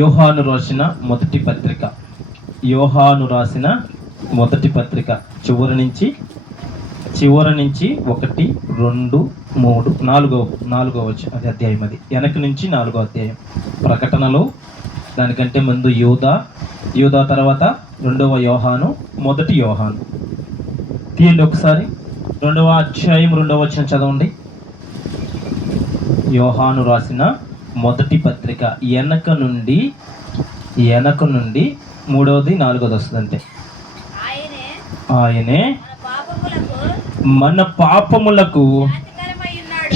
యోహాను రాసిన మొదటి పత్రిక. యోహాను రాసిన మొదటి పత్రిక చివరి నుంచి 1, 2, 3, 4 అది అధ్యాయం. అది వెనక నుంచి 4వ అధ్యాయం. ప్రకటనలో దానికంటే ముందు యూదా తర్వాత 2వ యోహాను, మొదటి యోహాను. తీయండి ఒకసారి 2వ అధ్యాయం 2వ వచనం చదవండి. యోహాను రాసిన మొదటి పత్రిక వెనక నుండి 3వది 4వది వస్తుంది అంతే. ఆయనే మన పాపములకు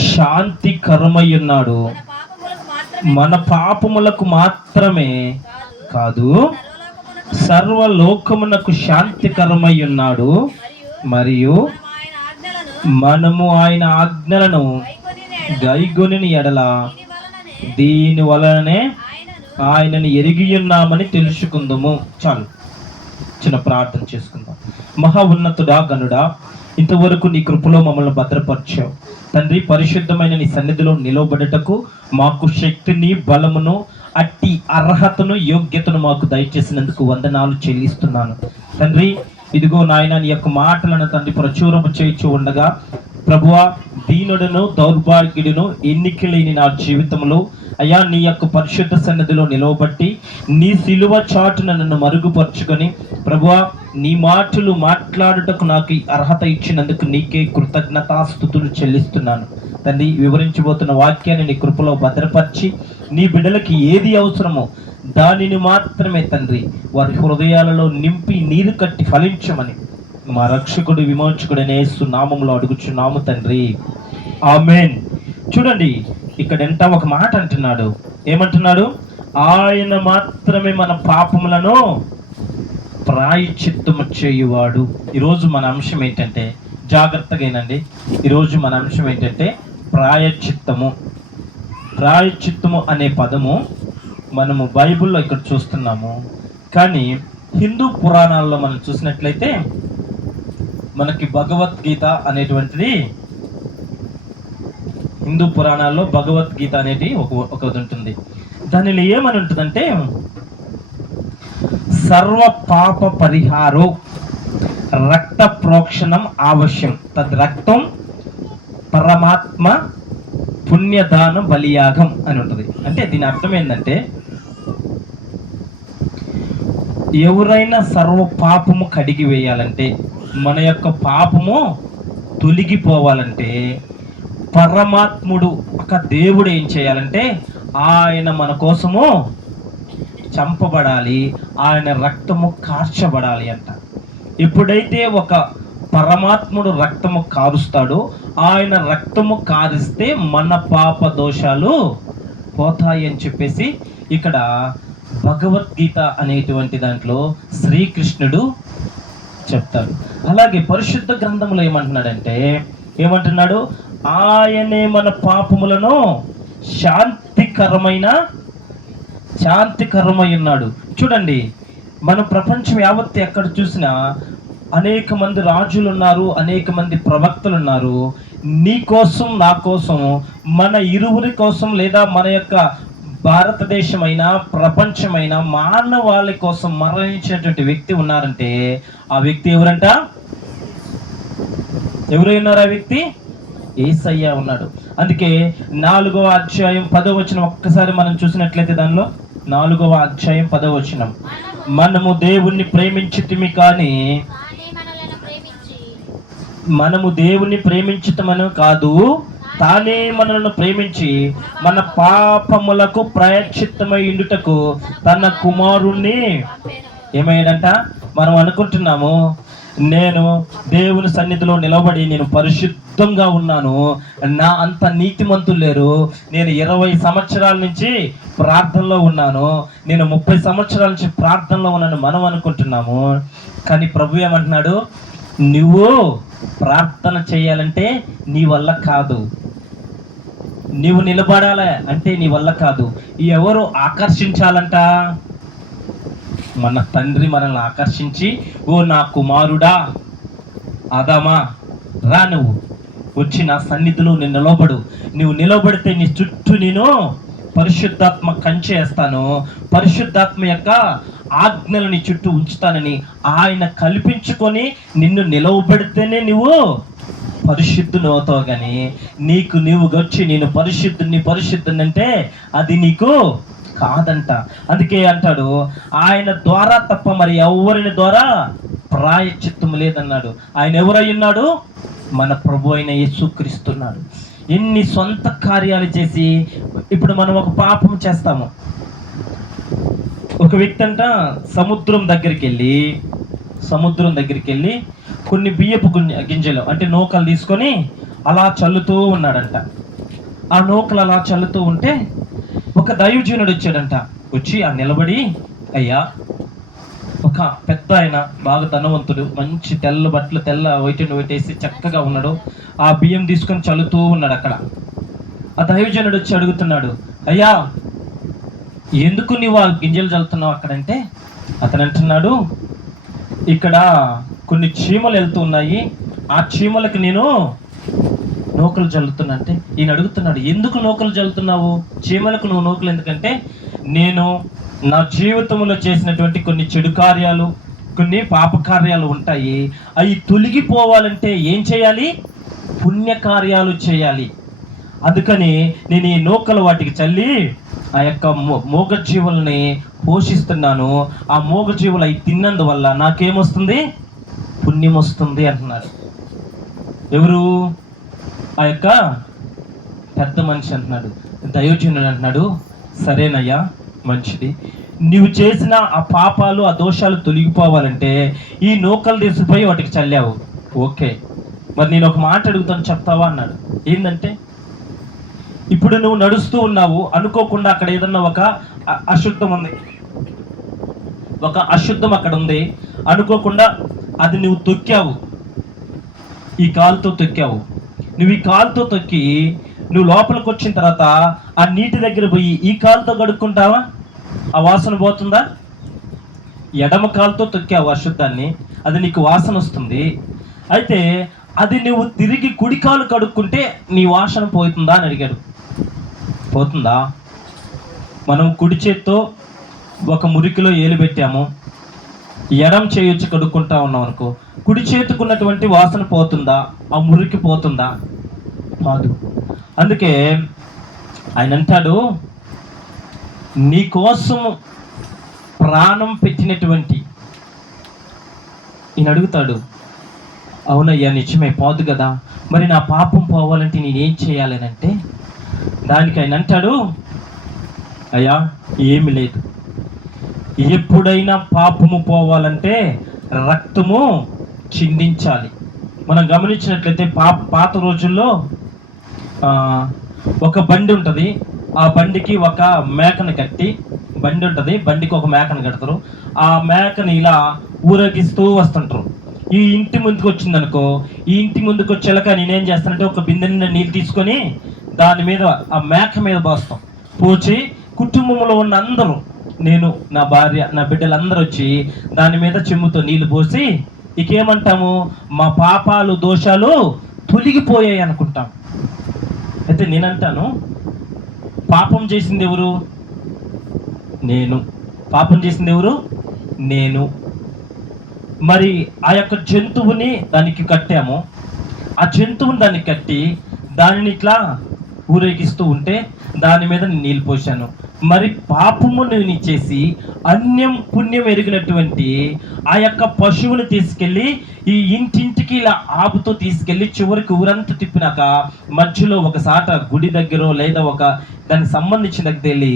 శాంతికరమై ఉన్నాడు. మన పాపములకు మాత్రమే కాదు, సర్వలోకమునకు శాంతికరమై ఉన్నాడు. మరియు మనము ఆయన ఆజ్ఞలను గైగొనిన ఎడల దీని వలననే ఆయనను ఎరిగి ఉన్నామని తెలుసుకుందాము. చాలు, చిన్న ప్రార్థన చేసుకుందాం. మహా ఉన్నతుడా, గనుడా, ఇంతవరకు నీ కృపలో మమ్మల్ని భద్రపరిచావు తండ్రి. పరిశుద్ధమైన నీ సన్నిధిలో నిలవబడటకు మాకు శక్తిని, బలమును, అట్టి అర్హతను, యోగ్యతను మాకు దయచేసినందుకు వందనాలు చెల్లిస్తున్నాను తండ్రి. ఇదిగో నాయన, నీ యొక్క మాటలను తండ్రి ప్రచురము చేయించి ఉండగా ప్రభువా, దీనుడును దౌర్భాగ్యుడును ఎన్నికలేని నా జీవితంలో అయ్యా నీ యొక్క పరిశుద్ధ సన్నిధిలో నిలవబట్టి నీ సిలువ చాటున నన్ను మరుగుపరుచుకొని ప్రభువా, నీ మాటలు మాట్లాడుటకు నాకు అర్హత ఇచ్చినందుకు నీకే కృతజ్ఞతాస్తుతులు చెల్లిస్తున్నాను తండ్రి. వివరించబోతున్న వాక్యాన్ని నీ కృపలో భద్రపరిచి నీ బిడ్డలకి ఏది అవసరమో దానిని మాత్రమే తండ్రి వారి హృదయాలలో నింపి నీరు కట్టి ఫలించమని మా రక్షకుడు విమోచకుడైన యేసు నామములో అడుగుచున్నాము తండ్రి, ఆమేన్. చూడండి, ఇక్కడ ఒక మాట అంటున్నాడు. ఏమంటున్నాడు? ఆయన మాత్రమే మన పాపములను ప్రాయశ్చిత్తము చేయువాడు. ఈరోజు మన అంశం ఏంటంటే, జాగ్రత్తగా ఏనండి, ఈరోజు మన అంశం ఏంటంటే ప్రాయశ్చిత్తము. ప్రాయశ్చిత్తము అనే పదము మనము బైబిల్లో ఇక్కడ చూస్తున్నాము. కానీ హిందూ పురాణాల్లో మనం చూసినట్లయితే మనకి భగవద్గీత అనేటువంటిది, హిందూ పురాణాల్లో భగవద్గీత అనేది ఒకటి ఉంటుంది. దానిలో ఏమని ఉంటుందంటే, సర్వ పాప పరిహారో రక్త ప్రోక్షణం ఆవశ్యం, తద్ రక్తం పరమాత్మ పుణ్యదాన బలియాగం అని ఉంటుంది. అంటే దీని అర్థం ఏంటంటే, ఎవరైనా సర్వ పాపము కడిగి వేయాలంటే, మన యొక్క పాపము తొలగిపోవాలంటే పరమాత్ముడు ఒక దేవుడు ఏం చేయాలంటే ఆయన మన కోసము చంపబడాలి, ఆయన రక్తము కార్చబడాలి అంట. ఎప్పుడైతే ఒక పరమాత్ముడు రక్తము కారుస్తాడో, ఆయన రక్తము కారిస్తే మన పాప దోషాలు పోతాయి అని చెప్పేసి ఇక్కడ భగవద్గీత అనేటువంటి దాంట్లో శ్రీకృష్ణుడు చెప్తాడు. అలాగే పరిశుద్ధ గ్రంథంలో ఏమంటున్నాడు? ఆయనే మన పాపములను శాంతికరమై ఉన్నాడు. చూడండి, మన ప్రపంచం యావత్తు ఎక్కడ చూసినా అనేక మంది రాజులు ఉన్నారు, అనేక మంది ప్రవక్తలు ఉన్నారు. నీ కోసం, నా కోసం, మన ఇరువురి కోసం, లేదా మన యొక్క భారతదేశమైన, ప్రపంచమైన మానవాళి కోసం మరణించినటువంటి వ్యక్తి ఉన్నారంటే ఆ వ్యక్తి ఎవరంట? ఎవరు ఉన్నారు? ఆ వ్యక్తి యేసయ్య ఉన్నాడు. అందుకే 4వ అధ్యాయం 10వ వచనం ఒక్కసారి మనం చూసినట్లయితే, దానిలో 4వ అధ్యాయం 10వ వచనం, మనము దేవుణ్ణి ప్రేమించితిమి కానీ మనము దేవుణ్ణి ప్రేమించుటమని కాదు, తానే మనలను ప్రేమించి మన పాపములకు ప్రాయశ్చిత్తమై ఉండుటకు తన కుమారుణ్ణి ఏమయ్యాడంట. మనం అనుకుంటున్నాము, నేను దేవుని సన్నిధిలో నిలబడి నేను పరిశుద్ధంగా ఉన్నాను, నా అంత నీతిమంతులు లేరు, నేను 20 సంవత్సరాల నుంచి ప్రార్థనలో ఉన్నాను, నేను 30 సంవత్సరాల నుంచి ప్రార్థనలో ఉన్నాను మనం అనుకుంటున్నాము. కానీ ప్రభు ఏమంటున్నాడు? నువ్వు ప్రార్థన చేయాలంటే నీ వల్ల కాదు, నీవు నిలబడాల అంటే నీ వల్ల కాదు. ఎవరు ఆకర్షించాలంట? మన తండ్రి మనల్ని ఆకర్షించి, ఓ నా కుమారుడా ఆదామా రా, నువ్వు వచ్చి నా సన్నిధిలో నేను నిలబడు, నువ్వు నిలబడితే నీ చుట్టూ నేను పరిశుద్ధాత్మ కంచె వేస్తాను, పరిశుద్ధాత్మ యొక్క ఆజ్ఞలని చుట్టూ ఉంచుతానని ఆయన కల్పించుకొని నిన్ను నిలవబెడితేనే నువ్వు పరిశుద్ధుని అవుతావు. కానీ నీకు నీవు వచ్చి నేను పరిశుద్ధుని అంటే అది నీకు కాదంట. అందుకే అంటాడు, ఆయన ద్వారా తప్ప మరి ఎవరిని ద్వారా ప్రాయశ్చిత్తం లేదన్నాడు. ఆయన ఎవరై ఉన్నాడు? మన ప్రభు అయిన యేసుక్రీస్తున్నాడు. ఎన్ని సొంత కార్యాలు చేసి, ఇప్పుడు మనం ఒక పాపం చేస్తాము. ఒక వ్యక్తి అంట సముద్రం దగ్గరికి వెళ్ళి కొన్ని బియ్యపు గింజలు అంటే నూకలు తీసుకొని అలా చల్లుతూ ఉన్నాడంట. ఆ నూకలు అలా చల్లుతూ ఉంటే ఒక దైవజనుడు వచ్చాడంట. వచ్చి ఆ నిలబడి, అయ్యా, ఒక పెద్ద ఆయన బాగా ధనవంతుడు, మంచి తెల్ల బట్టలు, తెల్ల వైట్ వేసి చక్కగా ఉన్నాడు. ఆ బియ్యం తీసుకొని చల్లుతూ ఉన్నాడు. అక్కడ ఆ దైవజనుడు వచ్చి అడుగుతున్నాడు, అయ్యా, ఎందుకు నీవు ఆ గింజలు చల్లుతున్నావు అక్కడంటే, అతను అంటున్నాడు, ఇక్కడ కొన్ని చీమలు వెళ్తూ ఉన్నాయి, ఆ చీమలకు నేను నూకలు చల్లుతున్నా. అంటే ఈయన అడుగుతున్నాడు, ఎందుకు నూకలు చల్లుతున్నావు? చీమలకు నువ్వు నూకలు ఎందుకంటే, నేను నా జీవితంలో చేసినటువంటి కొన్ని చెడు కార్యాలు, కొన్ని పాప కార్యాలు ఉంటాయి, అవి తొలగిపోవాలంటే ఏం చేయాలి? పుణ్యకార్యాలు చేయాలి. అందుకని నేను ఈ నూకలు వాటికి చల్లి ఆ యొక్క మూగజీవుల్ని పోషిస్తున్నాను. ఆ మూగజీవులు అవి తిన్నందువల్ల నాకేమొస్తుంది? పుణ్యం వస్తుంది అంటున్నాడు. ఎవరు? ఆ యొక్క పెద్ద మనిషి అంటున్నాడు. దైవజనుడు అంటున్నాడు, సరేనయ్యా, మంచిది, నీవు చేసిన ఆ పాపాలు, ఆ దోషాలు తొలగిపోవాలంటే ఈ నూకలు తీసుకుపోయి వాటికి చల్లావు, ఓకే, మరి నేను ఒక మాట అడుగుతాను, చెప్తావా అన్నాడు. ఏంటంటే, ఇప్పుడు నువ్వు నడుస్తూ ఉన్నావు, అనుకోకుండా అక్కడ ఏదన్నా ఒక అశుద్ధం ఉంది, ఒక అశుద్ధం అక్కడ ఉంది, అనుకోకుండా అది నువ్వు తొక్కావు, ఈ కాలుతో తొక్కావు. నువ్వు ఈ కాలుతో తొక్కి నువ్వు లోపలికి వచ్చిన తర్వాత ఆ నీటి దగ్గర పోయి ఈ కాలుతో కడుక్కుంటావా? ఆ వాసన పోతుందా? ఎడమ కాలుతో తొక్కావు అశుద్ధాన్ని, అది నీకు వాసన వస్తుంది. అయితే అది నువ్వు తిరిగి కుడి కాలు కడుక్కుంటే నీ వాసన పోతుందా అని అడిగాడు. పోతుందా? మనం కుడి చేత్తో ఒక మురికిలో ఏలు పెట్టాము, ఎడం చేయొచ్చి కడుక్కుంటా ఉన్నాం అనుకో, కుడి చేతుకున్నటువంటి వాసన పోతుందా? ఆ మురికి పోతుందా? కాదు. అందుకే ఆయన అంటాడు, నీ కోసం ప్రాణం పెట్టినటువంటి, ఈయన అడుగుతాడు, అవునయ్యా నిజమే, పోదు కదా, మరి నా పాపం పోవాలంటే నేనేం చేయాలి అంటే, దానికి ఆయన అంటాడు, అయ్యా ఏమి లేదు, ఎప్పుడైనా పాపము పోవాలంటే రక్తము చిందించాలి. మనం గమనించినట్లయితే పాత రోజుల్లో ఒక బండి ఉంటుంది, ఆ బండికి ఒక మేకను కట్టి, బండి ఉంటుంది, బండికి ఒక మేకను కడతారు, ఆ మేకని ఇలా ఊరేగిస్తూ వస్తుంటారు. ఈ ఇంటి ముందుకు వచ్చిందనుకో, ఈ ఇంటి ముందుకు వచ్చేలాక నేనేం చేస్తానంటే ఒక బిందె నిండా నీళ్ళు తీసుకొని దాని మీద, ఆ మేక మీద పోస్తాం. పోచి కుటుంబంలో ఉన్న అందరూ, నేను, నా భార్య, నా బిడ్డలందరూ వచ్చి దాని మీద చెమ్ముతో నీళ్లు పోసి ఇకేమంటాము, మా పాపాలు దోషాలు తొలగిపోయాయి అనుకుంటాం. అయితే నేనంటాను, పాపం చేసింది ఎవరు? నేను. పాపం చేసింది ఎవరు? నేను. మరి ఆ యొక్క జంతువుని దానికి కట్టాము, ఆ జంతువుని దానికి కట్టి దానిని ఇట్లా ఊరేగిస్తూ ఉంటే దాని మీద నేను నీళ్ళు పోసాను. మరి పాపము నేను చేసి అన్యం పుణ్యం ఎరిగినటువంటి ఆ యొక్క పశువుని తీసుకెళ్ళి ఈ ఇంటింటికి ఇలా ఆపుతూ తీసుకెళ్ళి చివరికి ఊరంతా తిప్పినాక మధ్యలో ఒకసాట గుడి దగ్గర లేదా ఒక దానికి సంబంధించిన దగ్గర వెళ్ళి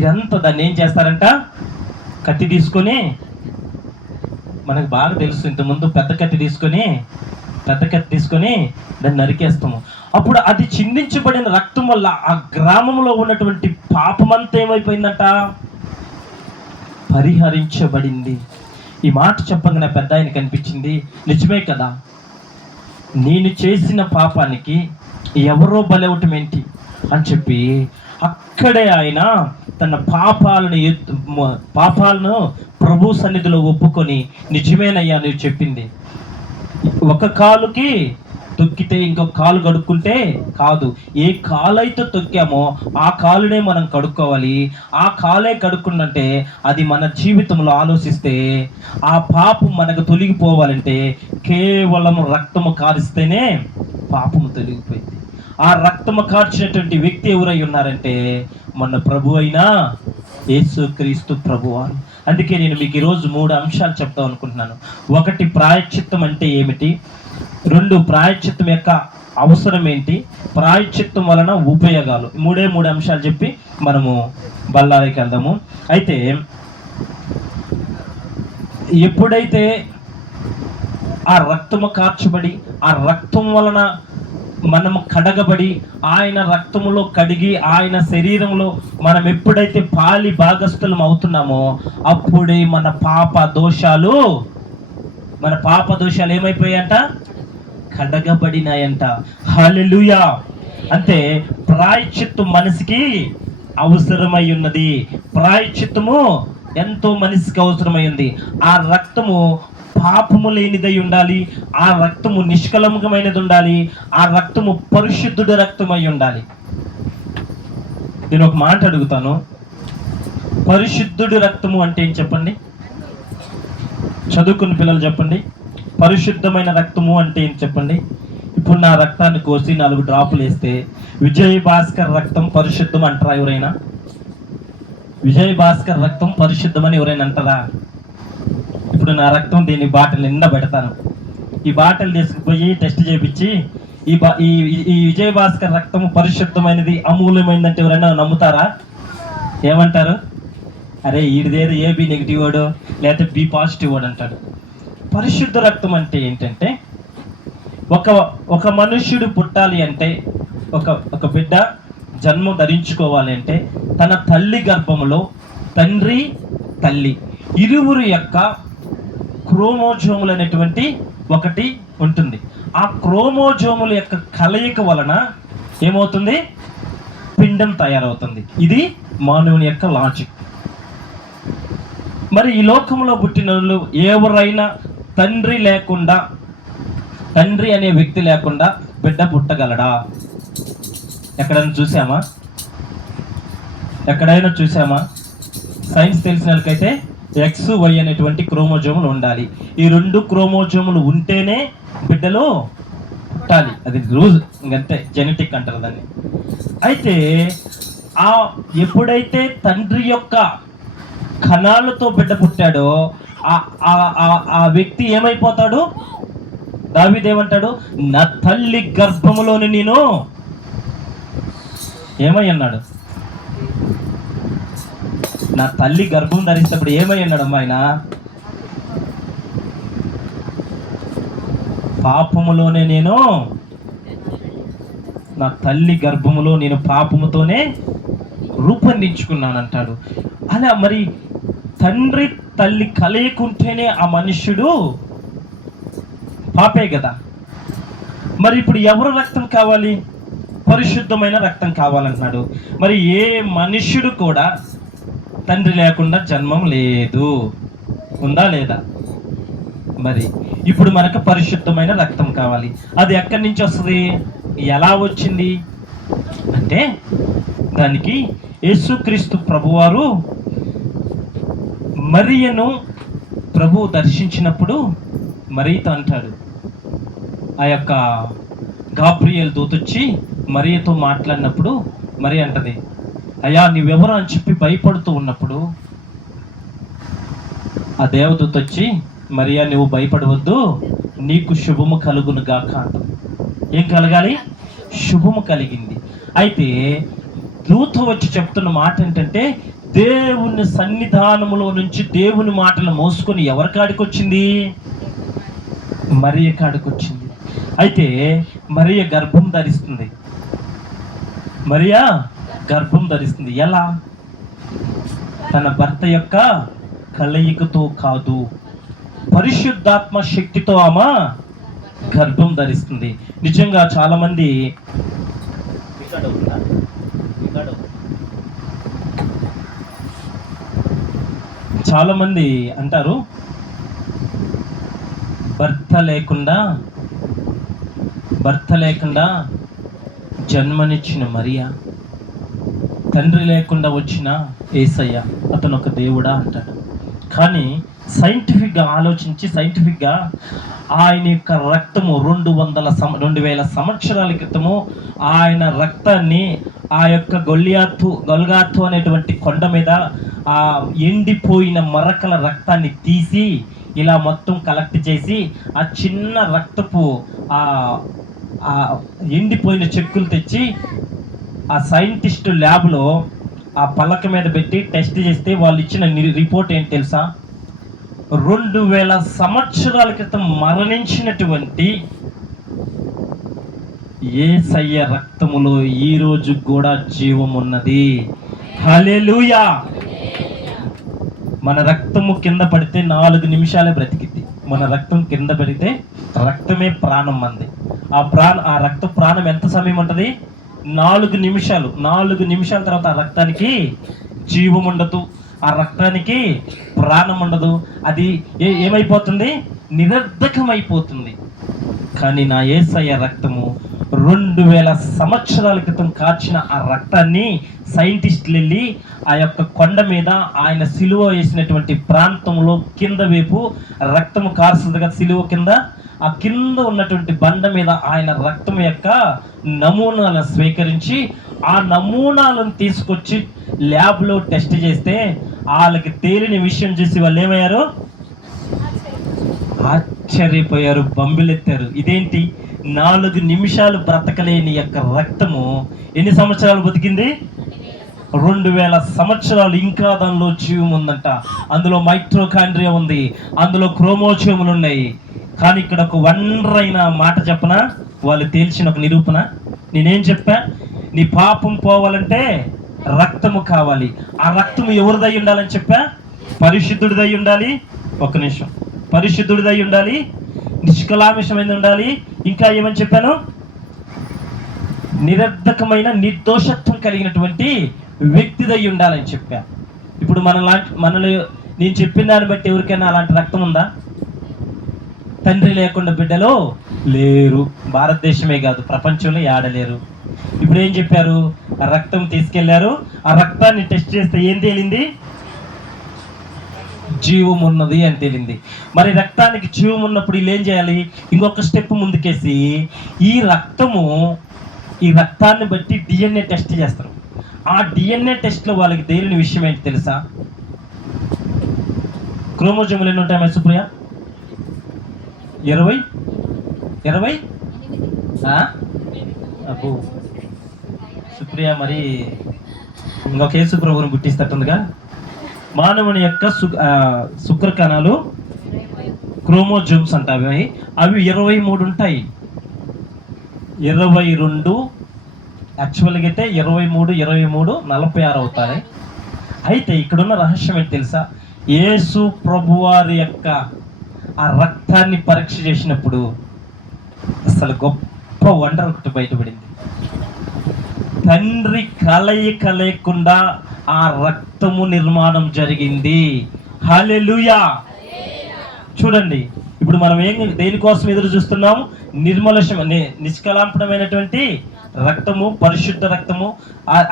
ఇదంతా దాన్ని ఏం చేస్తారంట, కత్తి తీసుకొని, మనకు బాగా తెలుసు, ఇంతకుముందు పెద్ద కత్తి తీసుకొని దాన్ని నరికేస్తాము. అప్పుడు అది చిందించబడిన రక్తం వల్ల ఆ గ్రామంలో ఉన్నటువంటి పాపమంతా ఏమైపోయిందట, పరిహరించబడింది. ఈ మాట చెప్పగానే పెద్ద ఆయన కనిపించింది, నిజమే కదా, నేను చేసిన పాపానికి ఎవరో బలవటం ఏంటి అని చెప్పి అక్కడే ఆయన తన పాపాలను ప్రభు సన్నిధిలో ఒప్పుకొని, నిజమేనయ్యా నువ్వు చెప్పింది, ఒక కాలుకి తొక్కితే ఇంకో కాలు కడుక్కుంటే కాదు. ఏ కాలు అయితే తొక్కామో ఆ కాలునే మనం కడుక్కోవాలి. ఆ కాలే కడుక్కుందంటే అది మన జీవితంలో ఆలోచిస్తే ఆ పాపం మనకు తొలగిపోవాలంటే కేవలం రక్తము కారిస్తేనే పాపము తొలగిపోయింది. ఆ రక్తము కార్చినటువంటి వ్యక్తి ఎవరై ఉన్నారంటే మన ప్రభు అయినా యేసుక్రీస్తు ప్రభువారు. అందుకే నేను మీకు ఈరోజు 3 అంశాలు చెప్తాం అనుకుంటున్నాను. 1, ప్రాయశ్చిత్తం అంటే ఏమిటి, 2, ప్రాయశ్చిత్తం యొక్క అవసరం ఏంటి, ప్రాయశ్చిత్తం వలన ఉపయోగాలు. 3 అంశాలు చెప్పి మనము బల్లారికి వెళ్దాము. అయితే ఎప్పుడైతే ఆ రక్తము కార్చబడి ఆ రక్తం వలన మనము కడగబడి ఆయన రక్తములో కడిగి ఆయన శరీరంలో మనం ఎప్పుడైతే పాలి భాగస్థులం అవుతున్నామో అప్పుడే మన పాప దోషాలు ఏమైపోయాయంట? కడగబడినాయంట. హల్లెలూయా. అంటే ప్రాయశ్చిత్తం మనిషికి అవసరమై ఉన్నది. ప్రాయశ్చిత్తము ఎంతో మనిషికి అవసరమై ఉంది. ఆ రక్తము పాపము లేనిదై ఉండాలి. ఆ రక్తము నిష్కలంకమైనది ఉండాలి. ఆ రక్తము పరిశుద్ధుడి రక్తమై ఉండాలి. నేను ఒక మాట అడుగుతాను, పరిశుద్ధుడి రక్తము అంటే ఏం చెప్పండి? చదువుకున్న పిల్లలు చెప్పండి. పరిశుద్ధమైన రక్తము అంటే ఏం చెప్పండి? ఇప్పుడు నా రక్తాన్ని కోసి 4 డ్రాపులు వేస్తే విజయ్ భాస్కర్ రక్తం పరిశుద్ధం అంటారా ఎవరైనా? విజయ్ భాస్కర్ రక్తం పరిశుద్ధమని ఎవరైనా అంటారా? ఇప్పుడు నా రక్తం దీన్ని బాటిల్ నిండా పెడతాను. ఈ బాటిల్ తీసుకుపోయి టెస్ట్ చేయించి ఈ విజయ్ భాస్కర్ రక్తం పరిశుద్ధమైనది, అమూల్యమైనదంటే ఎవరైనా నమ్ముతారా? ఏమంటారు? అరే వీడిదేదో AB నెగిటివ్ వాడు లేకపోతే B పాజిటివ్ వాడు అంటాడు. పరిశుద్ధ రక్తం అంటే ఏంటంటే ఒక మనుష్యుడు పుట్టాలి అంటే, ఒక బిడ్డ జన్మ ధరించుకోవాలి అంటే తన తల్లి గర్భములో తండ్రి తల్లి ఇరువురు యొక్క క్రోమోజోములు అనేటువంటి ఒకటి ఉంటుంది. ఆ క్రోమోజోముల యొక్క కలయిక వలన ఏమవుతుంది? పిండం తయారవుతుంది. ఇది మానవుని యొక్క లాజిక్. మరి ఈ లోకంలో పుట్టిన వాళ్ళు ఎవరైనా తండ్రి అనే వ్యక్తి లేకుండా బిడ్డ పుట్టగలడా? ఎక్కడైనా చూసామా? సైన్స్ తెలిసిన వాళ్ళకైతే XY అనేటువంటి క్రోమోజోములు ఉండాలి. ఈ 2 క్రోమోజోములు ఉంటేనే బిడ్డలో పుట్టాలి. అది రూల్, ఇంకంతే, జెనెటిక్ అంటారు దాన్ని. అయితే ఎప్పుడైతే తండ్రి యొక్క కణాలతో బిడ్డ పుట్టాడో ఆ వ్యక్తి ఏమైపోతాడు? దావీదు ఏమంటాడు? నా తల్లి గర్భములోని నేను ఏమై అన్నాడు? నా తల్లి గర్భం ధరిస్తప్పుడు ఏమై అన్నాడు? ఆయన పాపములోనే నేను, నా తల్లి గర్భములో నేను పాపముతోనే రూపొందించుకున్నాను అంటాడు. అలా మరి తండ్రి తల్లి కలయికుంటేనే ఆ మనుష్యుడు పాపే కదా. మరి ఇప్పుడు ఎవరు రక్తం కావాలి? పరిశుద్ధమైన రక్తం కావాలంటున్నాడు. మరి ఏ మనుష్యుడు కూడా తండ్రి లేకుండా జన్మం లేదు, ఉందా లేదా? మరి ఇప్పుడు మనకు పరిశుద్ధమైన రక్తం కావాలి. అది ఎక్కడి నుంచి వస్తుంది? ఎలా వచ్చింది అంటే దానికి యేసుక్రీస్తు ప్రభువారు మరియను ప్రభువు దర్శించినప్పుడు మరియతో అంటాడు, ఆ యొక్క గాబ్రియేల్ దూతొచ్చి మరియతో మాట్లాడినప్పుడు మరి అంటది, అయ్యా నీవెవరు అని చెప్పి భయపడుతూ ఉన్నప్పుడు ఆ దేవదూత వచ్చి, మరియా నువ్వు భయపడవద్దు, నీకు శుభము కలుగును గాక అంటుంది. ఏం కలగాలి? శుభము కలిగింది. అయితే దూత వచ్చి చెప్తున్న మాట ఏంటంటే దేవుని సన్నిధానములో నుంచి దేవుని మాటలు మోసుకొని ఎవరి కాడికి వచ్చింది? మరియ కాడికి వచ్చింది. అయితే మరియ గర్భం ధరిస్తుంది. ఎలా? తన భర్త యొక్క కలయికతో కాదు, పరిశుద్ధాత్మ శక్తితో ఆమె గర్భం ధరిస్తుంది. నిజంగా చాలా మంది అంటారు భర్త లేకుండా భర్త లేకుండా జన్మనిచ్చిన మరియా, తండ్రి లేకుండా వచ్చిన యేసయ్య, అతను ఒక దేవుడా అంటాడు. కానీ సైంటిఫిక్గా ఆలోచించి, సైంటిఫిక్గా ఆయన యొక్క రక్తము 2000 సంవత్సరాల క్రితము ఆయన రక్తాన్ని ఆ యొక్క గొల్గాతు అనేటువంటి కొండ మీద ఆ ఎండిపోయిన మరకల రక్తాన్ని తీసి ఇలా మొత్తం కలెక్ట్ చేసి ఆ చిన్న రక్తపు ఆ ఎండిపోయిన చెక్కులు తెచ్చి ఆ సైంటిస్టు ల్యాబ్లో ఆ పలక మీద పెట్టి టెస్ట్ చేస్తే వాళ్ళు ఇచ్చిన రిపోర్ట్ ఏంటి తెలుసా? 2000 సంవత్సరాల క్రితం మరణించినటువంటి యేసయ్య రక్తములో ఈ రోజు కూడా జీవం ఉన్నది. హల్లెలూయా. మన రక్తము కింద పడితే 4 నిమిషాలే బ్రతికిద్ది. మన రక్తం కింద పడితే, రక్తమే ప్రాణం మంది. ఆ రక్త ప్రాణం ఎంత సమయం ఉంటుంది? 4 నిమిషాలు. 4 నిమిషాల తర్వాత ఆ రక్తానికి జీవం ఉండదు, ఆ రక్తానికి ప్రాణం ఉండదు. అది ఏమైపోతుంది? నిరర్ధకమైపోతుంది. కానీ నా యేసయ్య రక్తము 2000 సంవత్సరాల క్రితం కాచిన ఆ రక్తాన్ని సైంటిస్టులు వెళ్ళి ఆ యొక్క కొండ మీద ఆయన సిలువ వేసినటువంటి ప్రాంతంలో కింద వైపు రక్తము కారుస్తుంది కదా, సిలువ కింద, ఆ కింద ఉన్నటువంటి బండ మీద ఆయన రక్తం యొక్క నమూనాలను స్వీకరించి ఆ నమూనాలను తీసుకొచ్చి ల్యాబ్లో టెస్ట్ చేస్తే వాళ్ళకి తేలిన విషయం చూసి వాళ్ళు ఏమయ్యారు? ఆశ్చర్యపోయారు, బంబిలెత్తారు. ఇదేంటి, 4 నిమిషాలు బ్రతకలేని యొక్క రక్తము ఎన్ని సంవత్సరాలు బతికింది? 2000 సంవత్సరాలు. ఇంకా దానిలో జీవం ఉందంట. అందులో మైట్రోకాండ్రియా ఉంది, అందులో క్రోమోజోములు ఉన్నాయి. కానీ ఇక్కడ ఒక వండరైన మాట చెప్పనా, వాళ్ళు తేల్చిన ఒక నిరూపణ. నేనేం చెప్పా? నీ పాపం పోవాలంటే రక్తము కావాలి. ఆ రక్తము ఎవరిదై ఉండాలని చెప్పా? పరిశుద్ధుడిదై ఉండాలి. ఒక నిమిషం. పరిశుద్ధుడిదై ఉండాలి, నిష్కలామిషమైన ఉండాలి. ఇంకా ఏమని చెప్పాను? నిరర్ధకమైన నిర్దోషత్వం కలిగినటువంటి వ్యక్తిదై ఉండాలని చెప్పా. ఇప్పుడు మనలో నేను చెప్పిన దాన్ని బట్టి ఎవరికైనా అలాంటి రక్తం ఉందా? తండ్రి లేకుండా బిడ్డలు లేరు. భారతదేశమే కాదు, ప్రపంచంలో ఆడలేరు. ఇప్పుడు ఏం చెప్పారు? ఆ రక్తం తీసుకెళ్లారు, ఆ రక్తాన్ని టెస్ట్ చేస్తే ఏం తేలింది? జీవం ఉన్నది అని తేలింది. మరి రక్తానికి జీవం ఉన్నప్పుడు వీళ్ళు ఏం చేయాలి? ఇంకొక స్టెప్ ముందుకేసి ఈ రక్తాన్ని బట్టి DNA టెస్ట్ చేస్తారు. ఆ DNA టెస్ట్లో వాళ్ళకి తేలిన విషయం ఏంటి తెలుసా? క్రోమోజోములు ఎన్ని ఉంటాయి సుప్రియ? 20 అబ్బో సుప్రియ మరి ఇంకొక యేసు ప్రభువుని గుర్తిస్తట్టుందిగా. మానవుని యొక్క శుక్రకణాలు క్రోమోజోమ్స్ అంటాయి. అవి 23 ఉంటాయి. 22 యాక్చువల్గా అయితే 23 46 అవుతాయి. అయితే ఇక్కడున్న రహస్యం ఏంటి తెలుసా? యేసు ప్రభువారి యొక్క ఆ రక్తాన్ని పరీక్ష చేసినప్పుడు అసలు గొప్ప వండర్ ఒకటి బయటపడింది. తండ్రి కలయిక లేకుండా ఆ రక్తము నిర్మాణం జరిగింది. హల్లెలూయా. చూడండి, ఇప్పుడు మనం దేనికోసం ఎదురు చూస్తున్నాము? నిష్కలాంపణమైనటువంటి రక్తము, పరిశుద్ధ రక్తము.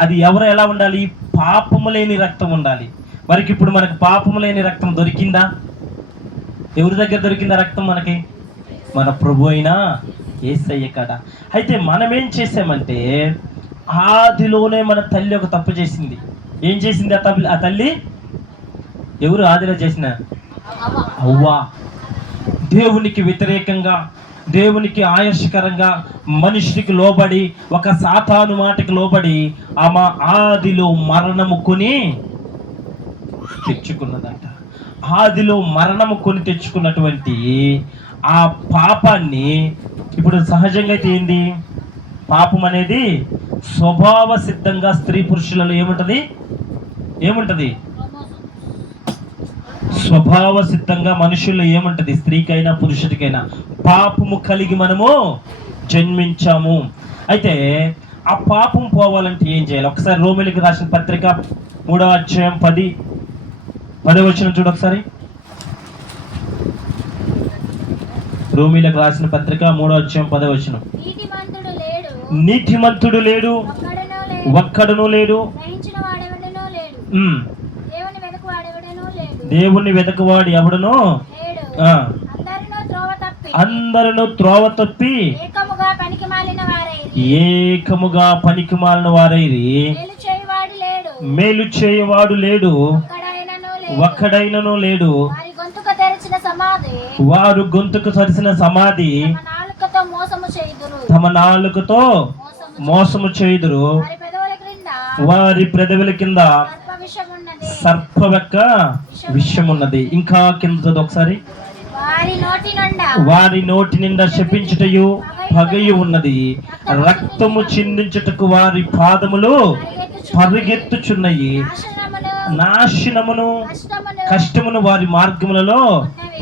అది ఎలా ఉండాలి? పాపము లేని రక్తం ఉండాలి. మరికి ఇప్పుడు మనకు పాపము లేని రక్తం దొరికిందా? ఎవరి దగ్గర దొరికిందా రక్తం మనకి? మన ప్రభు అయిన యేసయ్య కాడ. అయితే మనం ఏం చేసామంటే, ఆదిలోనే మన తల్లి ఒక తప్పు చేసింది. ఏం చేసింది ఆ తల్లి? ఎవరు ఆదిలో చేసిన? అవ్వా. దేవునికి వ్యతిరేకంగా, దేవునికి ఆయాసకరంగా, మనిషికి లోబడి, ఒక సాతాను మాటకి లోబడి ఆమె ఆదిలో మరణము కొని తెచ్చుకున్నదంట. ఆదిలో మరణము కొని తెచ్చుకున్నటువంటి ఆ పాపాన్ని ఇప్పుడు సహజంగా అయితే ఏంది? పాపం అనేది స్వభావ సిద్ధంగా స్త్రీ పురుషులలో ఏముంటది? స్వభావ సిద్ధంగా మనుషుల్లో ఏముంటది? స్త్రీకైనా పురుషుడికైనా పాపము కలిగి మనము జన్మించాము. అయితే ఆ పాపం పోవాలంటే ఏం చేయాలి? ఒకసారి రోమిలికి రాసిన పత్రిక 3వ అధ్యాయం 10వ వచనం చూడు ఒకసారి. రోమీలకు రాసిన పత్రిక 3:10. నీతిమంతుడు లేడు, నీతిమంతుడు లేడు, ఒక్కడునూ లేడు, ఒక్కడును లేడు, గ్రహించిన వాడెవడునూ లేడు, ఉమ్, దేవుని వెదకువాడెవడునూ లేడు, దేవుణ్ణి వెతకవాడు ఎవడునో లేడు. ఆ, అందరినూ త్రోవ తప్పి అందరును త్రోవ తప్పి ఏకముగా పనికి మాలిన వారైరి, ఏకముగా పనికి మాలిన వారైరి, మేలు చేయువాడు లేడు, మేలు చేయవాడు లేడు, ఒక్కడైనను లేడు. ఒక్కడైనను లేడు. వారి గొంతుకు తెరిచిన సమాధి, వారు గొంతుకు సరిసిన సమాధి, తమ నాలుకతో మోసము చేయుదురు, తమ నాలుకతో మోసము చేయుదురు. వారి పెదవుల క్రింద వారి పెదవుల కింద సర్ప విషమున్నది, సర్ప యొక్క విషమున్నది. ఇంకా కింద చదువు ఒకసారి. వారి నోటి నుండా వారి నోటి నిండా శపించుటయు పగయు ఉన్నది, రక్తము చిందించుటకు వారి పాదములు పరిగెత్తుచున్నయి, నాశనమును నాశనమును కష్టమును కష్టమును వారి మార్గములలో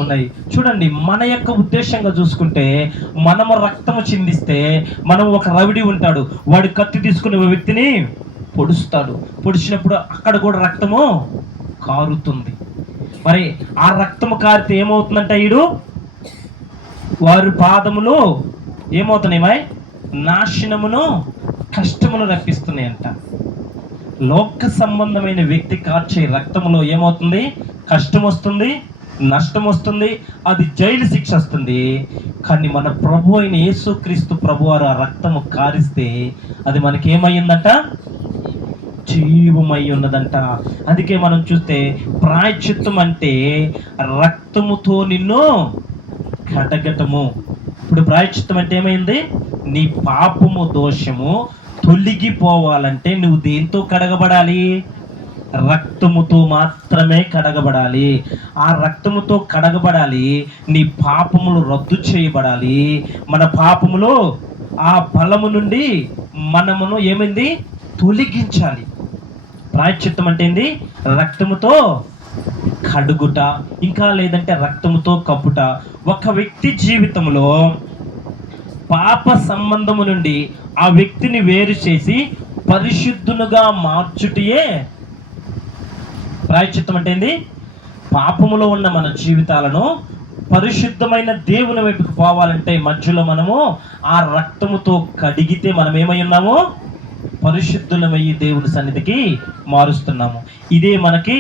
ఉన్నాయి. చూడండి, మన యొక్క ఉద్దేశంగా చూసుకుంటే, మనము రక్తము చిందిస్తే, మనం ఒక రవిడి ఉంటాడు, వాడు కత్తి తీసుకుని ఒక వ్యక్తిని పొడుస్తాడు. పొడిచినప్పుడు అక్కడ కూడా రక్తము కారుతుంది. మరి ఆ రక్తము కారితే ఏమవుతుందంట, ఈడు వారి పాదములు ఏమవుతున్నాయి, నాశనమును కష్టమును రప్పిస్తున్నాయంట. లోక సంబంధమైన వ్యక్తి కార్చే రక్తములో ఏమవుతుంది, కష్టం వస్తుంది, నష్టం వస్తుంది, అది జైలు శిక్ష వస్తుంది. కానీ మన ప్రభు అయిన యేసుక్రీస్తు ప్రభువారు ఆ రక్తము కారిస్తే అది మనకేమయ్యిందంట, జీవమై ఉన్నదంట. అందుకే మనం చూస్తే ప్రాయశ్చిత్తం అంటే రక్తముతో నిన్ను కడగటము. ఇప్పుడు ప్రాయశ్చిత్తం అంటే ఏమైంది, నీ పాపము దోషము తొలగిపోవాలంటే నువ్వు దేంతో కడగబడాలి, రక్తముతో మాత్రమే కడగబడాలి. ఆ రక్తముతో కడగబడాలి, నీ పాపములు రద్దు చేయబడాలి. మన పాపములు ఆ బలము నుండి మనమును ఏమైంది, తొలగించాలి. ప్రాయశ్చిత్తం అంటే ఏంది, రక్తముతో కడుగుట, ఇంకా లేదంటే రక్తముతో కప్పుట. ఒక వ్యక్తి జీవితంలో పాప సంబంధము నుండి ఆ వ్యక్తిని వేరు చేసి పరిశుద్ధునుగా మార్చుటయే ప్రాయశ్చిత్తం అంటే ఏంది. పాపములో ఉన్న మన జీవితాలను పరిశుద్ధమైన దేవుని వైపుకు పోవాలంటే మధ్యలో మనము ఆ రక్తముతో కడిగితే మనం ఏమై ఉన్నాము, పరిశుద్ధులమయ్యి దేవుని సన్నిధికి మారుస్తున్నాము. ఇదే మనకి